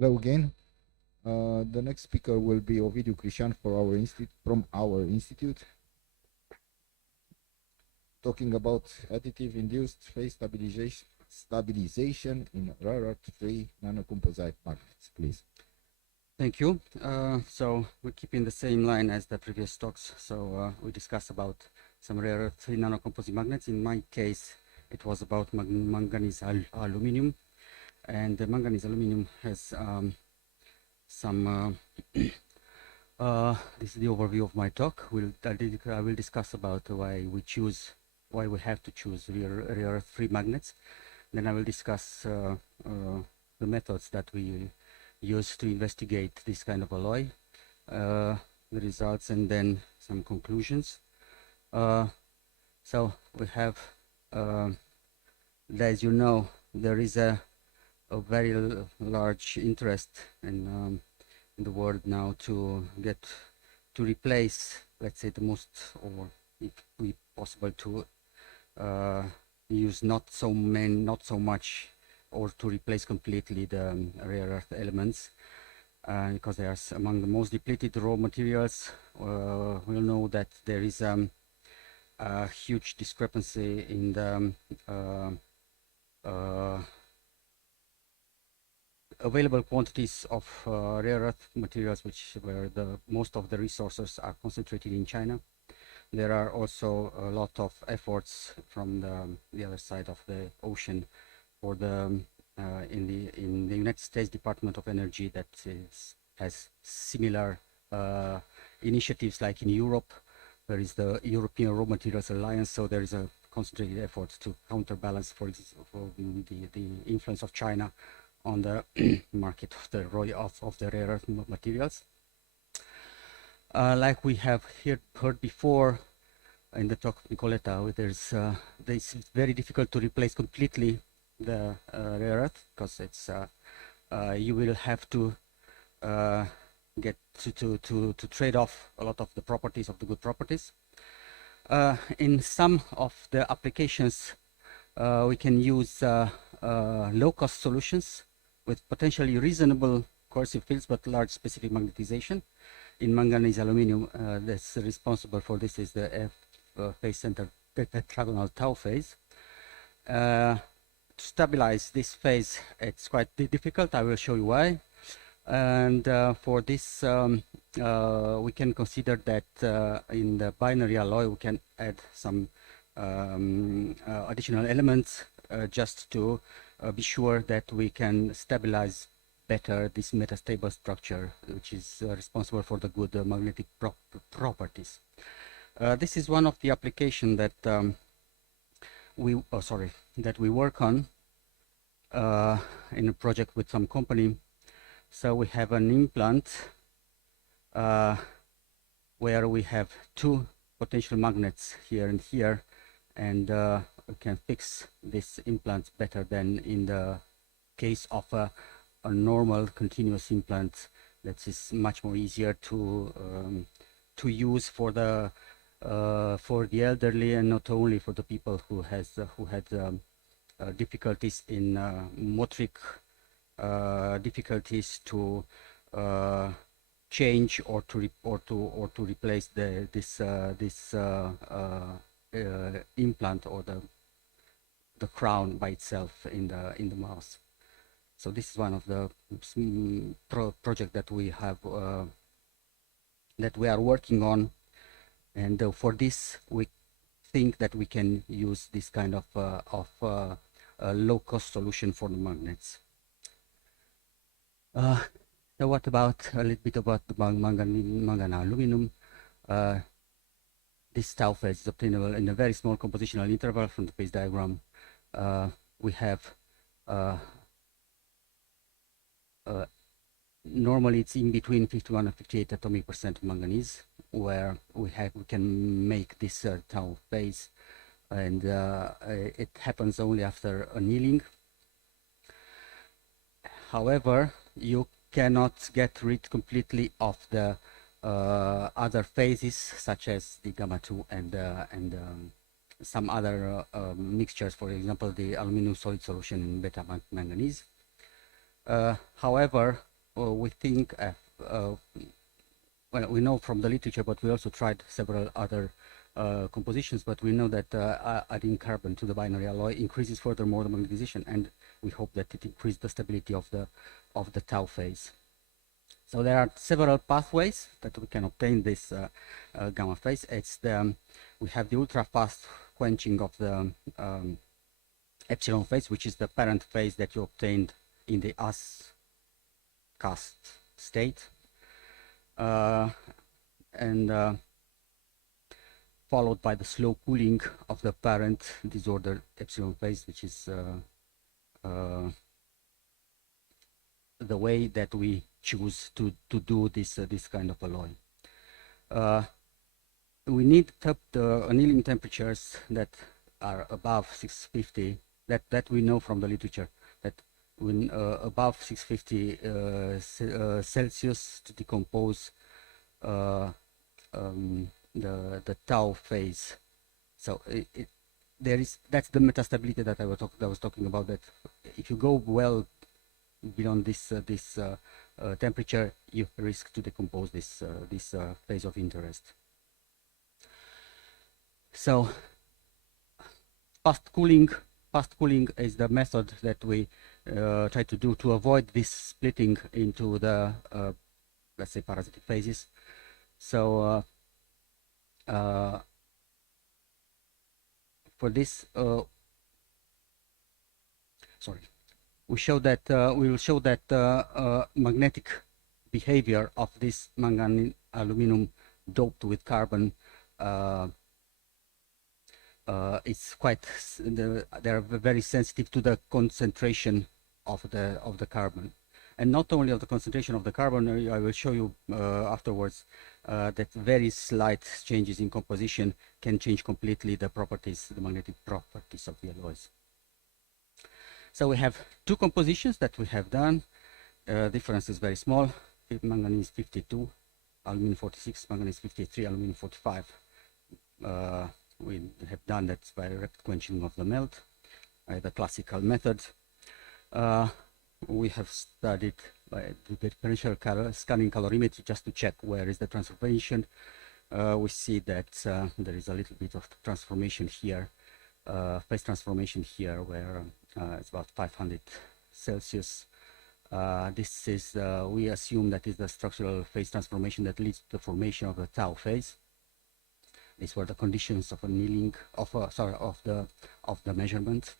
Hello again. The next speaker will be Ovidiu Crișan from our institute, talking about additive induced phase stabilization in rare earth-free nanocomposite magnets. Please. Thank you. So we're keeping the same line as the previous talks. So we discussed about some rare earth free nanocomposite magnets. In my case, it was about manganese aluminum, and the manganese aluminum has some. This is the overview of my talk. I will discuss about why we have to choose rare earth free magnets. Then I will discuss the methods that we use to investigate this kind of alloy, the results, and then some conclusions. So we have, as you know, there is a very large interest in the world now to replace, let's say, the most, or if we possible to use not so much, or to replace completely the rare earth elements, because they are among the most depleted raw materials. We'll know that there is a huge discrepancy in the available quantities of rare earth materials, where the most of the resources are concentrated in China. There are also a lot of efforts from the other side of the ocean for the in the United States Department of Energy that has similar initiatives like in Europe. There is the European Raw Materials Alliance, so there is a concentrated effort to counterbalance, for example, the influence of China on the market of the rare earth materials. Like we have heard before in the talk of Nicoletta, it's very difficult to replace completely the rare earth, because it's you will have to get to trade off a lot of the properties of the good properties. In some of the applications, we can use low-cost solutions with potentially reasonable coercive fields but large specific magnetization. In manganese aluminum, that's responsible for this is the F phase center tetragonal tau phase. To stabilize this phase, it's quite difficult. I will show you why. And for this, we can consider that in the binary alloy, we can add some additional elements just to be sure that we can stabilize better this metastable structure, which is responsible for the good magnetic properties. This is one of the applications that we work on in a project with some company. So we have an implant where we have two potential magnets here and here, and we can fix this implant better than in the case of a normal continuous implant that is much more easier to use for the elderly, and not only for the people who had difficulties in motoric difficulties to change or to replace this implant or the crown by itself in the mouse. So this is one of the project that we have that we are working on, and for this we think that we can use this kind of low-cost solution for the magnets. So what about a little bit about the manganese aluminum? This tau phase is obtainable in a very small compositional interval from the phase diagram. We have normally it's in between 51 and 58 atomic percent of manganese, where we can make this tau phase, and it happens only after annealing. However, you cannot get rid completely of the other phases, such as the gamma 2 and some other mixtures, for example, the aluminum solid solution in beta manganese. However, we think, well, we know from the literature, but we also tried several other compositions, but we know that adding carbon to the binary alloy increases furthermore the magnetization, and we hope that it increases the stability of the tau phase. So there are several pathways that we can obtain this gamma phase. It's we have the ultra-fast quenching of the epsilon phase, which is the parent phase that you obtained in the cast state, and followed by the slow cooling of the parent disordered epsilon phase, which is the way that we choose to do this kind of alloy. We need the annealing temperatures that are above 650, that we know from the literature, that when above 650 Celsius to decompose the tau phase. So that's the metastability that I was talking about. That if you go well beyond this temperature, you risk to decompose this phase of interest. So fast cooling is the method that we try to do to avoid this splitting into the let's say parasitic phases. So for this, we will show that magnetic behavior of this manganese aluminum doped with carbon is quite. They are very sensitive to the concentration of the carbon, and not only of the concentration of the carbon. I will show you afterwards that very slight changes in composition can change completely the properties, the magnetic properties of the alloys. So we have two compositions that we have done. Difference is very small. Manganese 52, aluminum 46, manganese 53, aluminum 45. We have done that by direct quenching of the melt, the classical method. We have studied by the differential scanning calorimetry just to check where is the transformation. We see that there is a little bit of transformation here, phase transformation here, where it's about 500 Celsius. This is, we assume that is the structural phase transformation that leads to the formation of the tau phase. These were the conditions of annealing of the measurement.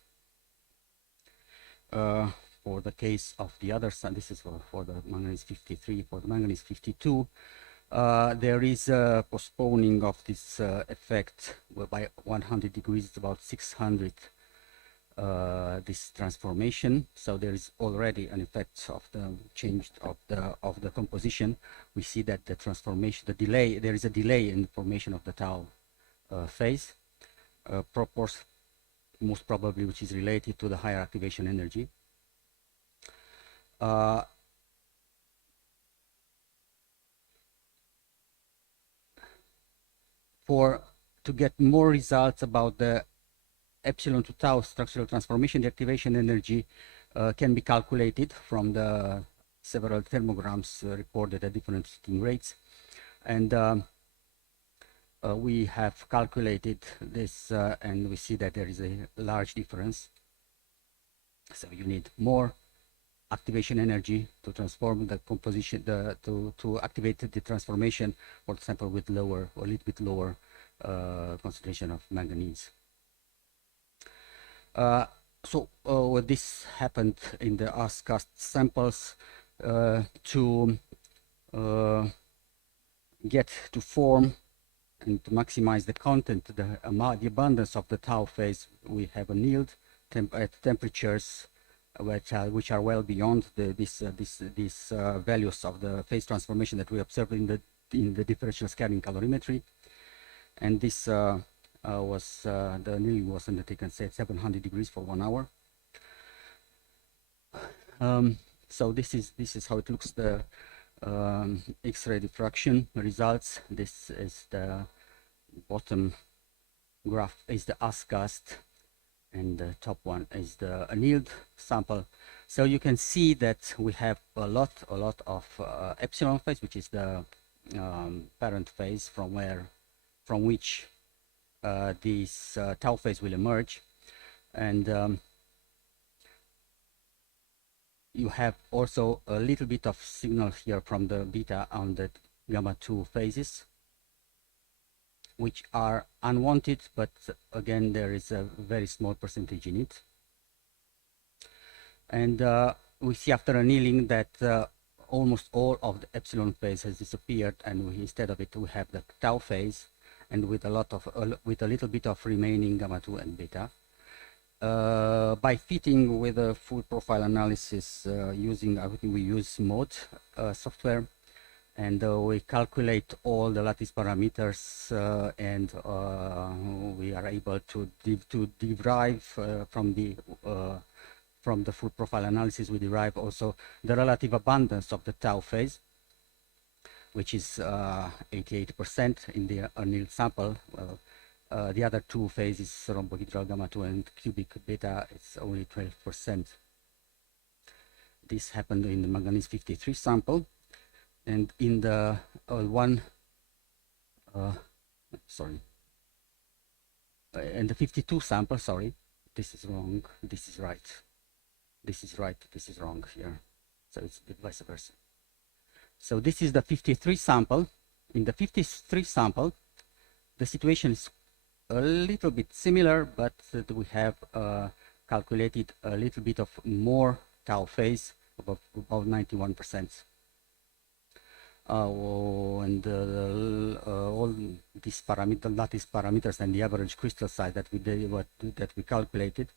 For the case of the other side, this is for the manganese 53. For the manganese 52, there is a postponing of this effect by 100 degrees. It's about 600. This transformation, so there is already an effect of the change of the composition. We see that the transformation, the delay, there is a delay in the formation of the tau phase, most probably, which is related to the higher activation energy. To get more results about the epsilon to tau structural transformation, the activation energy can be calculated from the several thermograms recorded at different heating rates, and we have calculated this, and we see that there is a large difference. So you need more activation energy to transform the composition, to activate the transformation, for example, with lower or a little bit lower concentration of manganese. So this happened in the cast samples to get to form and to maximize the content, the abundance of the tau phase. We have annealed at temperatures which are well beyond these values of the phase transformation that we observed in the differential scanning calorimetry, and this the annealing was undertaken, say, at 700 degrees for 1 hour. So this is how it looks, the X-ray diffraction results. This is the bottom graph is the cast, and the top one is the annealed sample. So you can see that we have a lot of epsilon phase, which is the parent phase from which this tau phase will emerge, and you have also a little bit of signal here from the beta on the gamma 2 phases, which are unwanted, but again there is a very small percentage in it. And we see after annealing that almost all of the epsilon phase has disappeared, and instead of it we have the tau phase, and with a little bit of remaining gamma 2 and beta. By fitting with a full profile analysis using, I think we use MODE software, and we calculate all the lattice parameters, and we are able to derive from the full profile analysis, we derive also the relative abundance of the tau phase, which is 88% in the annealed sample. The other two phases, rhombohedral gamma 2 and cubic beta, it's only 12%. This happened in the manganese 53 sample, and in the and the 52 sample, sorry, this is wrong, this is right, this is right, this is wrong here, so it's vice versa. So this is the 53 sample. In the 53 sample, the situation is a little bit similar, but we have calculated a little bit of more tau phase, about 91%. And all these lattice parameters and the average crystal size that we calculated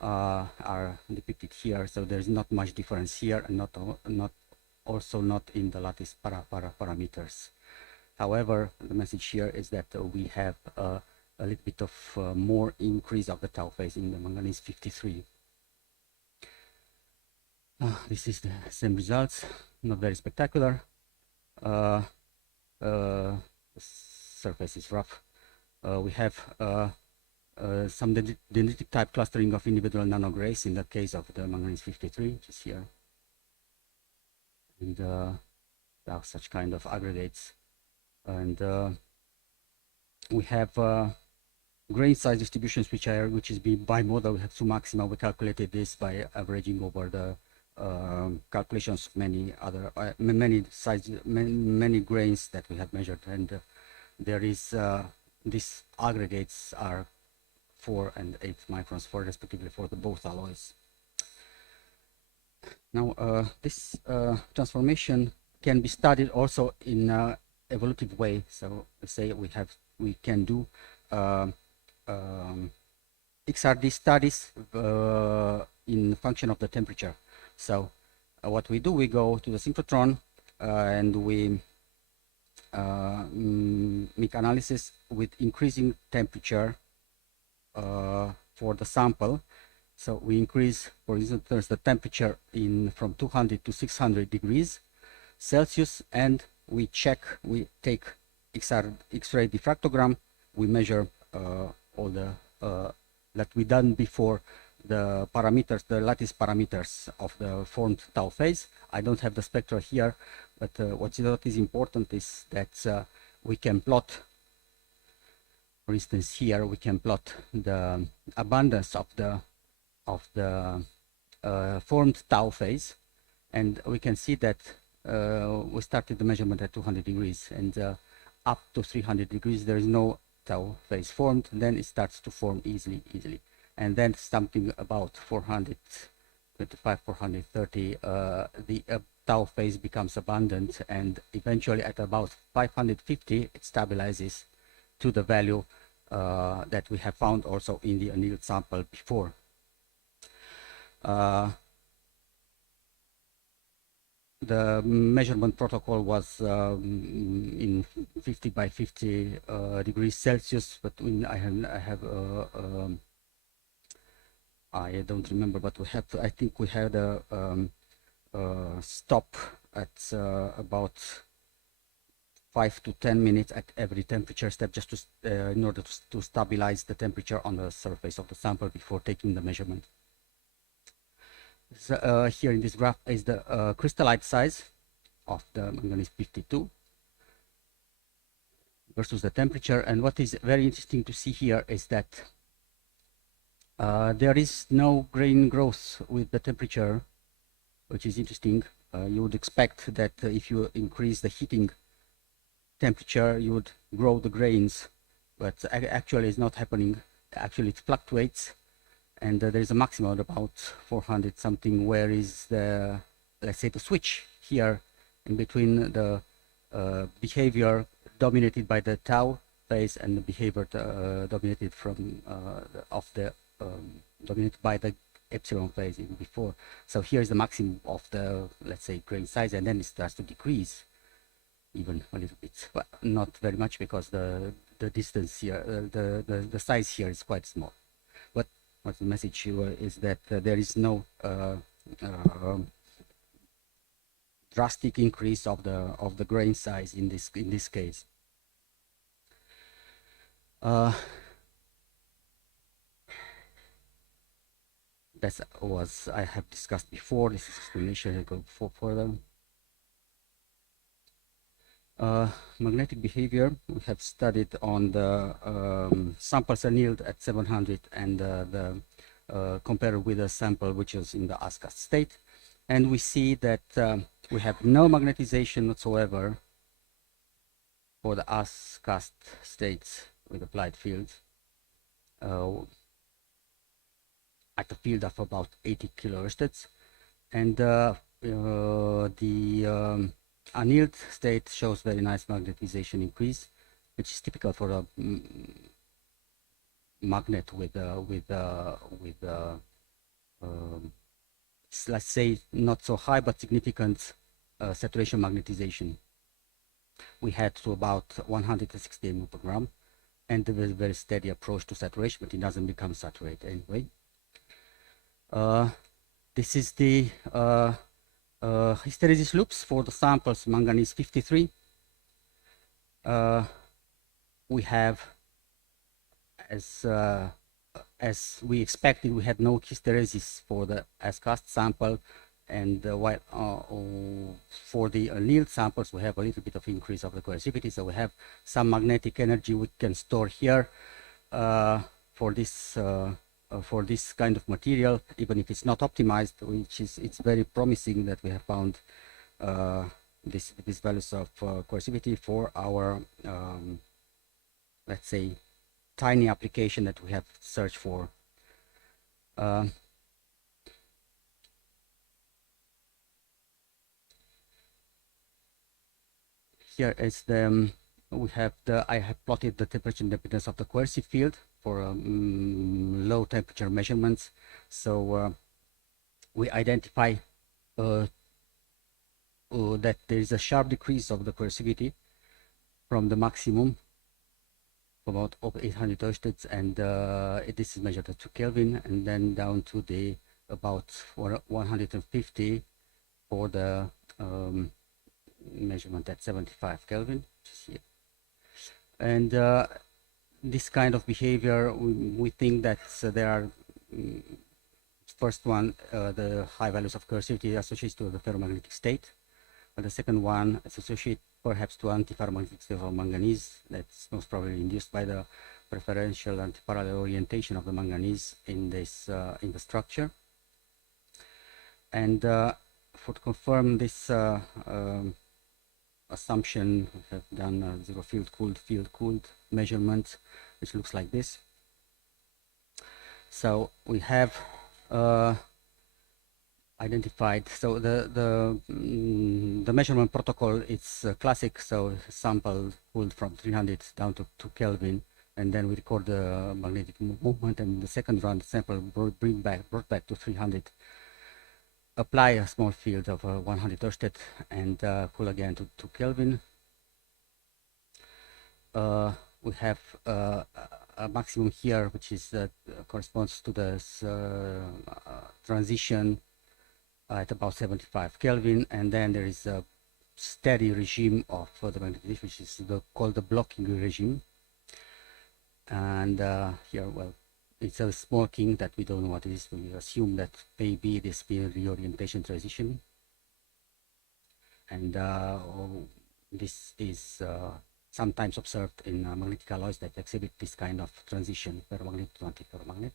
are depicted here. So there is not much difference here, and also not in the lattice parameters. However, the message here is that we have a little bit of more increase of the tau phase in the manganese 53. This is the same results, not very spectacular. The surface is rough. We have some dendritic type clustering of individual nanograys in the case of the manganese 53, which is here. And such kind of aggregates. And we have grain size distributions which is bimodal. We have two maxima. We calculated this by averaging over the calculations of many other many grains that we have measured, and there is these aggregates are 4 and 8 microns for respectively for the both alloys. Now this transformation can be studied also in an evolutive way. So let's say we can do XRD studies in function of the temperature. So what we do, we go to the synchrotron and we make analysis with increasing temperature for the sample. So we increase, for instance, the temperature from 200 to 600 degrees Celsius, and we take X-ray diffractogram. We measure all the that we done before, the parameters, the lattice parameters of the formed tau phase. I don't have the spectra here, but what is important is that we can plot, for instance, here we can plot the abundance of the formed tau phase, and we can see that we started the measurement at 200 degrees, and up to 300 degrees there is no tau phase formed. Then it starts to form easily, and then something about 425, 430, the tau phase becomes abundant, and eventually at about 550 it stabilizes to the value that we have found also in the annealed sample before. The measurement protocol was in 50 by 50 degrees Celsius, but I don't remember, but I think we had a stop at about 5 to 10 minutes at every temperature step, just to in order to stabilize the temperature on the surface of the sample before taking the measurement. So, here in this graph is the crystallite size of the manganese 52 versus the temperature. And what is very interesting to see here is that there is no grain growth with the temperature, which is interesting. You would expect that if you increase the heating temperature, you would grow the grains, but actually it's not happening. Actually, it fluctuates, and there is a maximum at about 400 something, where is the, let's say, the switch here in between the behavior dominated by the tau phase and the behavior dominated from dominated by the epsilon phase even before. So here is the maximum of the, let's say, grain size, and then it starts to decrease even a little bit, but not very much, because the distance here, the size here is quite small. But what the message here is that there is no drastic increase of the grain size in this case. That's was I have discussed before. This is explanation. I go further. Magnetic behavior we have studied on the samples annealed at 700 and compared with a sample which is in the as-cast state, and we see that we have no magnetization whatsoever for the as-cast states with applied fields at a field of about 80 kilohertz, and the annealed state shows very nice magnetization increase, which is typical for a magnet with let's say not so high but significant saturation magnetization. We had to about 160 ml per gram, and there was a very steady approach to saturation, but it doesn't become saturated anyway. This is the hysteresis loops for the samples manganese 53. We have, as we expected, we had no hysteresis for the as-cast sample, and while for the annealed samples we have a little bit of increase of the coercivity, so we have some magnetic energy we can store here for this kind of material, even if it's not optimized, which is, it's very promising that we have found these values of coercivity for our let's say tiny application that we have searched for. Here is the I have plotted the temperature independence of the coercive field for low temperature measurements. So we identify that there is a sharp decrease of the coercivity from the maximum about 800 Hertz, and this is measured at 2 Kelvin, and then down to the about 150 for the measurement at 75 Kelvin, which is here. And this kind of behavior, we think that there are first one, the high values of coercivity associated to the ferromagnetic state, and the second one is associated perhaps to anti-ferromagnetic state of manganese. That's most probably induced by the preferential antiparallel orientation of the manganese in this in the structure. And for to confirm this assumption, we have done zero field cooled measurement, which looks like this. So we have identified, so the measurement protocol is classic, so sample cooled from 300 down to 2 Kelvin, and then we record the magnetic movement, and the second run the sample brought back to 300, apply a small field of 100 Ørsted, and cool again to 2 Kelvin. We have a maximum here, which is corresponds to the transition at about 75 Kelvin, and then there is a steady regime of the magnetization, which is called the blocking regime. And here, well, it's a small kink that we don't know what it is. We assume that maybe this be reorientation transition. And this is sometimes observed in magnetic alloys that exhibit this kind of transition, ferromagnet to antiferromagnet.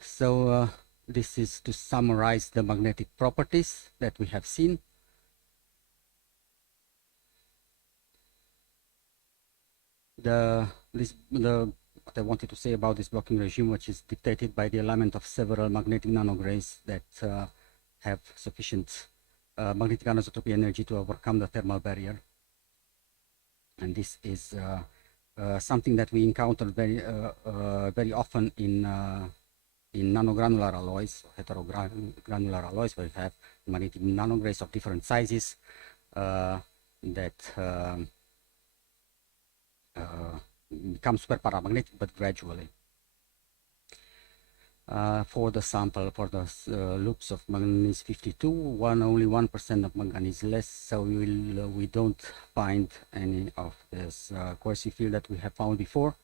So this is to summarize the magnetic properties that we have seen. What I wanted to say about this blocking regime, which is dictated by the alignment of several magnetic nanograins that have sufficient magnetic anisotropy energy to overcome the thermal barrier. And this is something that we encounter very often in nanogranular alloys, heterogranular alloys, where we have magnetic nanograins of different sizes that become super paramagnetic, but gradually. For the sample, for the loops of manganese 52, only 1% of manganese less, so we don't find any of this coercive field that we have found before.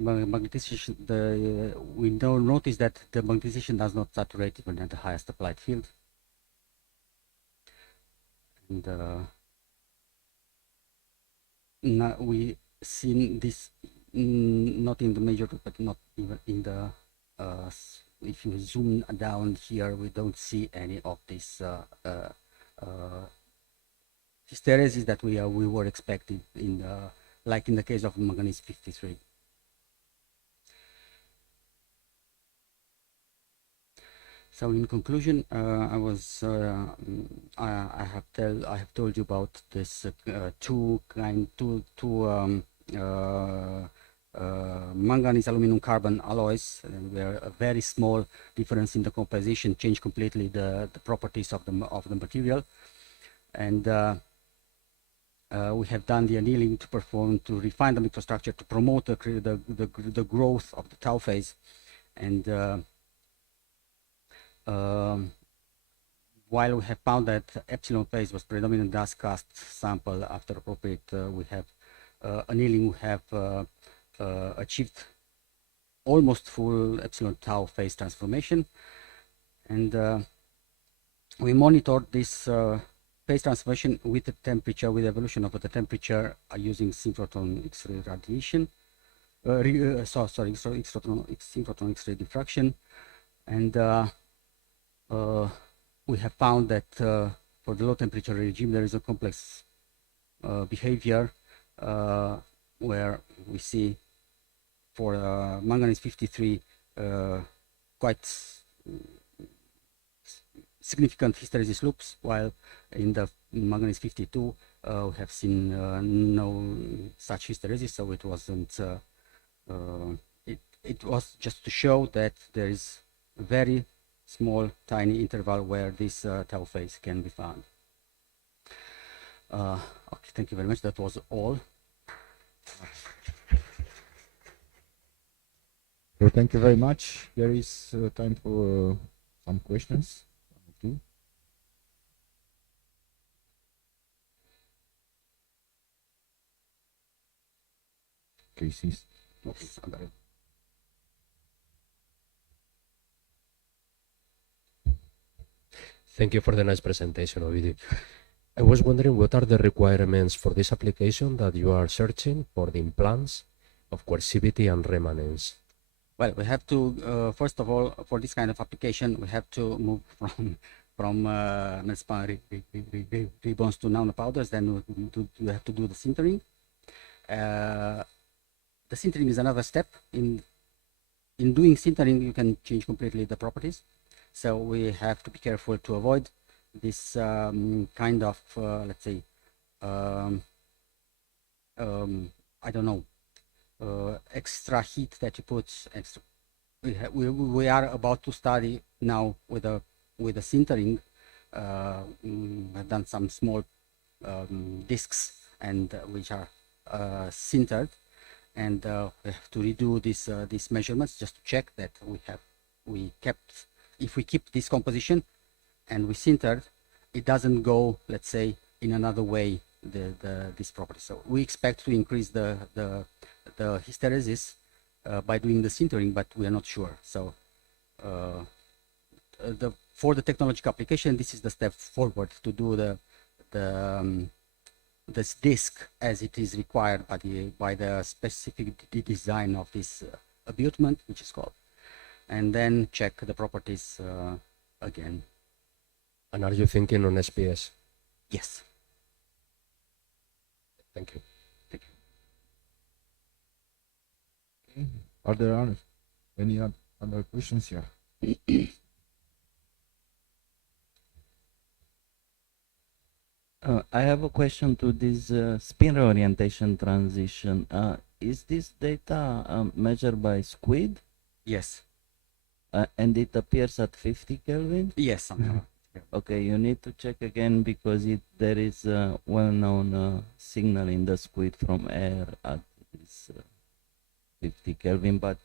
Magnetization, we don't notice that the magnetization does not saturate even at the highest applied field. And now we seen this not in the major, but not even in the if you zoom down here, we don't see any of this hysteresis that we were expecting in like in the case of manganese 53. So in conclusion, I have told you about this two manganese aluminum carbon alloys, where a very small difference in the composition change completely the properties of the material, and we have done the annealing to refine the microstructure to promote the growth of the tau phase, and while we have found that epsilon phase was predominant dust cast sample after appropriate, we have annealing, we have achieved almost full epsilon tau phase transformation, and we monitored this phase transformation with the temperature, with evolution of the temperature synchrotron X-ray radiation, synchrotron X-ray diffraction, and we have found that for the low temperature regime there is a complex behavior where we see for manganese 53 quite significant hysteresis loops, while in the manganese 52 we have seen no such hysteresis. So it wasn't it was just to show that there is very small tiny interval where this tau phase can be found. Okay, thank you very much. That was all. So thank you very much. There is time for some questions. Okay, since Thank you for the nice presentation, Ovidio. I was wondering what are the requirements for this application that you are searching for the implants of coercivity and remanence? Well, we have to first of all, for this kind of application, we have to move from ribbons to nanopowders. Then we have to do the sintering. The sintering is another step. In doing sintering, you can change completely the properties. So we have to be careful to avoid this kind of, let's say, I don't know, extra heat that you put. We are about to study now with a sintering. I've done some small discs and which are sintered, and we have to redo these measurements just to check that if we keep this composition and we sintered, it doesn't go, let's say, in another way, this property. So we expect to increase the hysteresis by doing the sintering, but we are not sure. So for the technological application, this is the step forward to do this disk as it is required by the specific design of this abutment, which is called, and then check the properties again. And are you thinking on SPS? Yes. Thank you. Thank you. Okay. Are there any other questions here? I have a question to this spin orientation transition. Is this data measured by squid? Yes. And it appears at 50 Kelvin? Yes. Okay, you need to check again because there is a well-known signal in the squid from air at this 50 Kelvin, but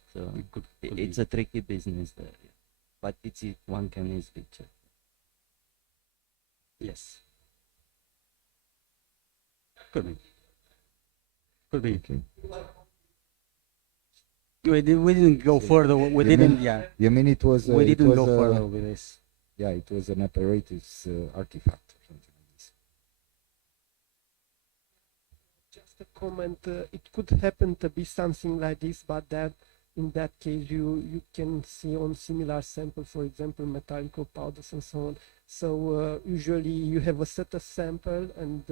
it's a tricky business there. But one can easily check. Yes. Could be. Could be. Okay. We didn't go further. We didn't. Yeah. You mean it was? We didn't go further further with this. Yeah, it was an apparatus artifact or something like this. Just a comment, it could happen to be something like this, but that in that case you can see on similar samples, for example, metallic powders and so on. So usually you have a set of sample and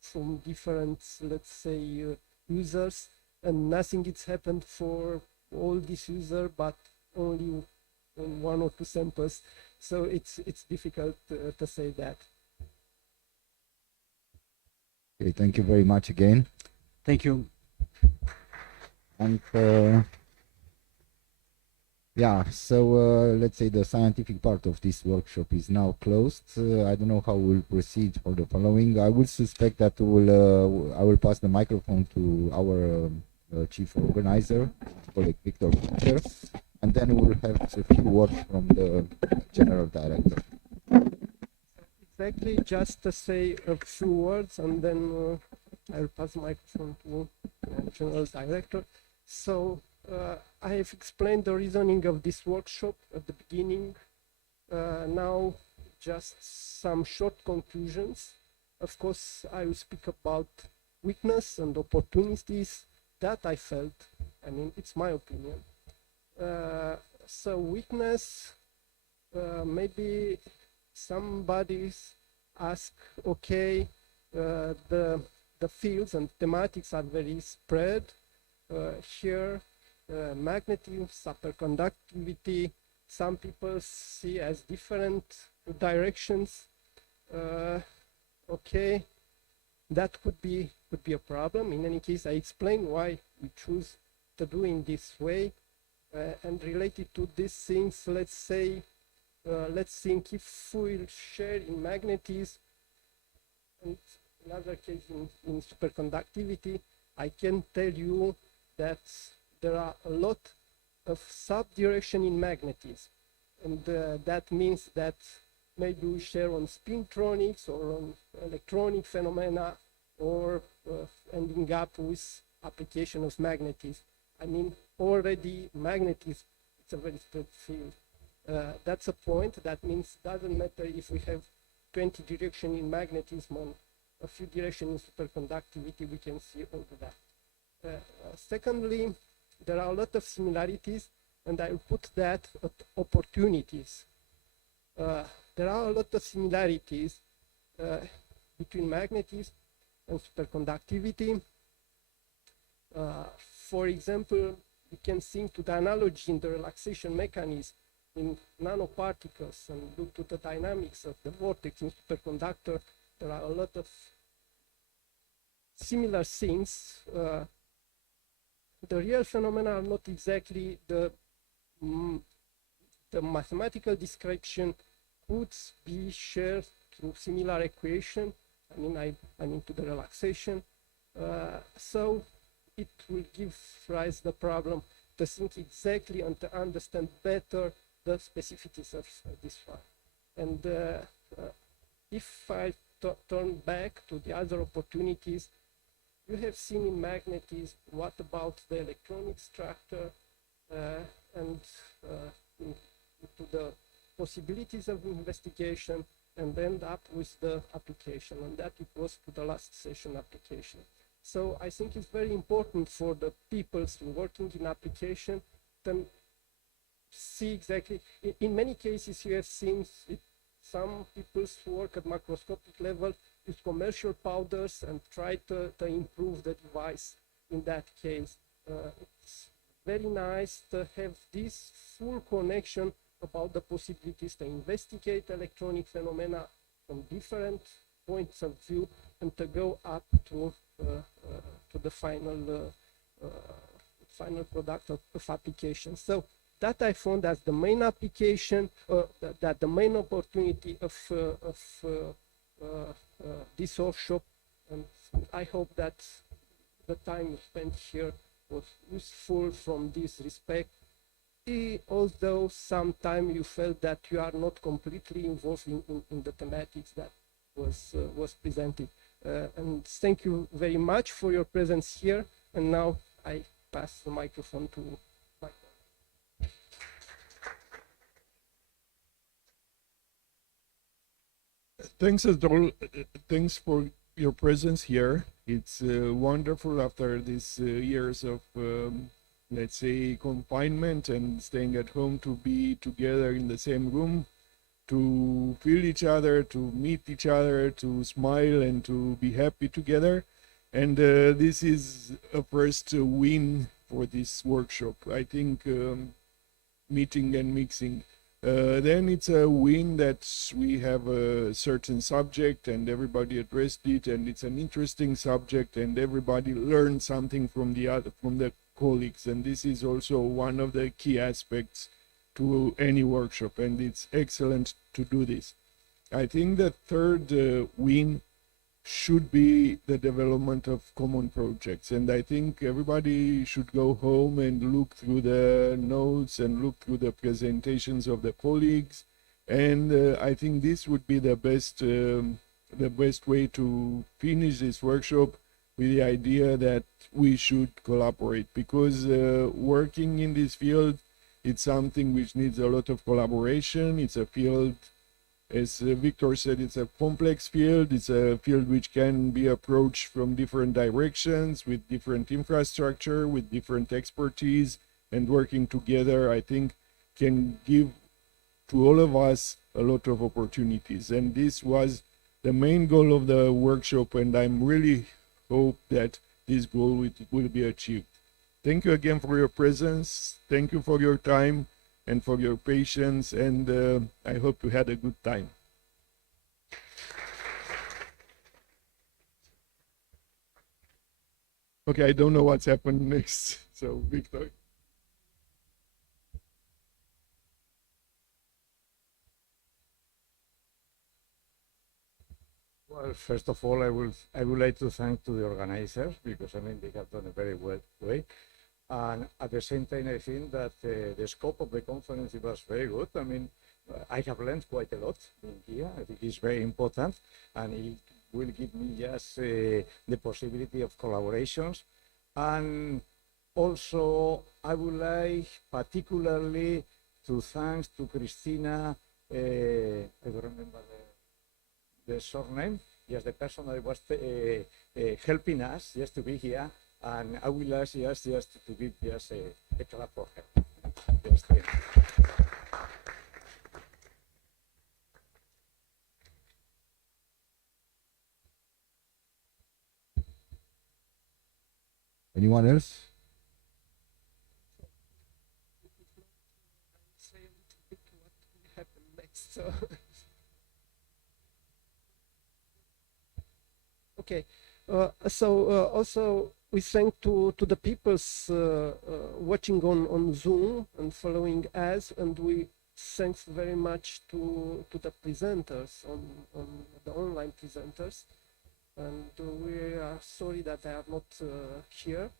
from different, let's say, users, and nothing has happened for all these users, but only on one or two samples. So it's difficult to say that. Okay, thank you very much again. Thank you. And yeah, so let's say the scientific part of this workshop is now closed. I don't know how we'll proceed for the following. I would suspect that I will pass the microphone to our chief organizer, colleague Victor Fischer, and then we'll have a few words from the general director. Exactly, just to say a few words, and then I'll pass the microphone to the general director. So I have explained the reasoning of this workshop at the beginning. Now, just some short conclusions. Of course, I will speak about weakness and opportunities that I felt. I mean, it's my opinion. So weakness, maybe somebody ask, okay, the fields and thematics are very spread. Here, magnetism, superconductivity, some people see as different directions. Okay, that could be a problem. In any case, I explain why we choose to do in this way. And related to these things, let's say, let's think if we'll share in magnetism, and in other case in superconductivity, I can tell you that there are a lot of subdirection in magnetism. And that means that maybe we share on spintronics or on electronic phenomena, or ending up with application of magnetism. I mean, already magnetism, it's a very spread field. That's a point. That means doesn't matter if we have 20 direction in magnetism and a few direction in superconductivity, we can see all of that. Secondly, there are a lot of similarities, and I will put that at opportunities. There are a lot of similarities between magnetism and superconductivity. For example, we can think to the analogy in the relaxation mechanism in nanoparticles and look to the dynamics of the vortex in superconductor. There are a lot of similar things. The real phenomena are not exactly the mathematical description could be shared through similar equation. I mean to the relaxation. So it will give rise the problem to think exactly and to understand better the specificities of this one. And if I turn back to the other opportunities, you have seen in magnetism, what about the electronic structure and to the possibilities of investigation, and end up with the application, and that it was to the last session application. So I think it's very important for the people working in application to see exactly, in many cases you have seen some people who work at macroscopic level use commercial powders and try to improve the device in that case. It's very nice to have this full connection about the possibilities to investigate electronic phenomena from different points of view and to go up to the final product of application. So that I found as the main application, that the main opportunity of this workshop, and I hope that the time spent here was useful from this respect. Although sometimes you felt that you are not completely involved in the thematics that was presented. And thank you very much for your presence here. And now I pass the microphone to Michael. Thanks for your presence here. It's wonderful after these years of let's say confinement and staying at home to be together in the same room, to feel each other, to meet each other, to smile and to be happy together. And this is a first win for this workshop. I think meeting and mixing. Then it's a win that we have a certain subject and everybody addressed it, and it's an interesting subject and everybody learned something from the colleagues, and this is also one of the key aspects to any workshop, and it's excellent to do this. I think the third win should be the development of common projects, and I think everybody should go home and look through the notes and look through the presentations of the colleagues, and I think this would be the best way to finish this workshop, with the idea that we should collaborate, because working in this field, it's something which needs a lot of collaboration. It's a field, as Victor said, it's a complex field. It's a field which can be approached from different directions, with different infrastructure, with different expertise, and working together, I think, can give to all of us a lot of opportunities. And this was the main goal of the workshop, and I'm really hope that this goal will be achieved. Thank you again for your presence. Thank you for your time and for your patience, and I hope you had a good time. Okay, I don't know what's happened next, so Victor. Well, first of all, I would like to thank to the organizers, because I mean they have done a very well way, and at the same time I think that the scope of the conference was very good. I mean, I have learned quite a lot in here. I think it's very important, and it will give me just the possibility of collaborations. And also, I would like particularly to thank to Christina. I don't remember the surname. Yes, the person that was helping us just to be here, and I will ask just to give just a clap for her. Just, Anyone else? Say a little bit what will happen next. So okay. Also we thank to the people's watching on Zoom and following us, and we thanks very much to the presenters on the online presenters, and we are sorry that they are not here.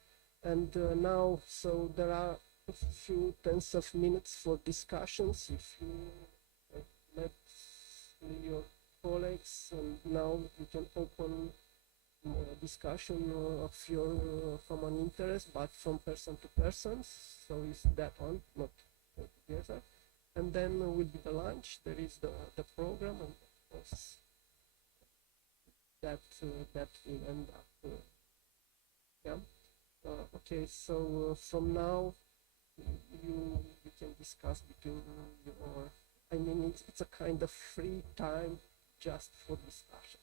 And now, so there are a few tens of minutes for discussions. If you let your colleagues, and now we can open discussion of your common interest, but from person to person. So is that on, not together. And then will be the lunch. There is the program, and of course that that will end up. Yeah. Okay. So from now you can discuss between your. I mean, it's a kind of free time just for discussion.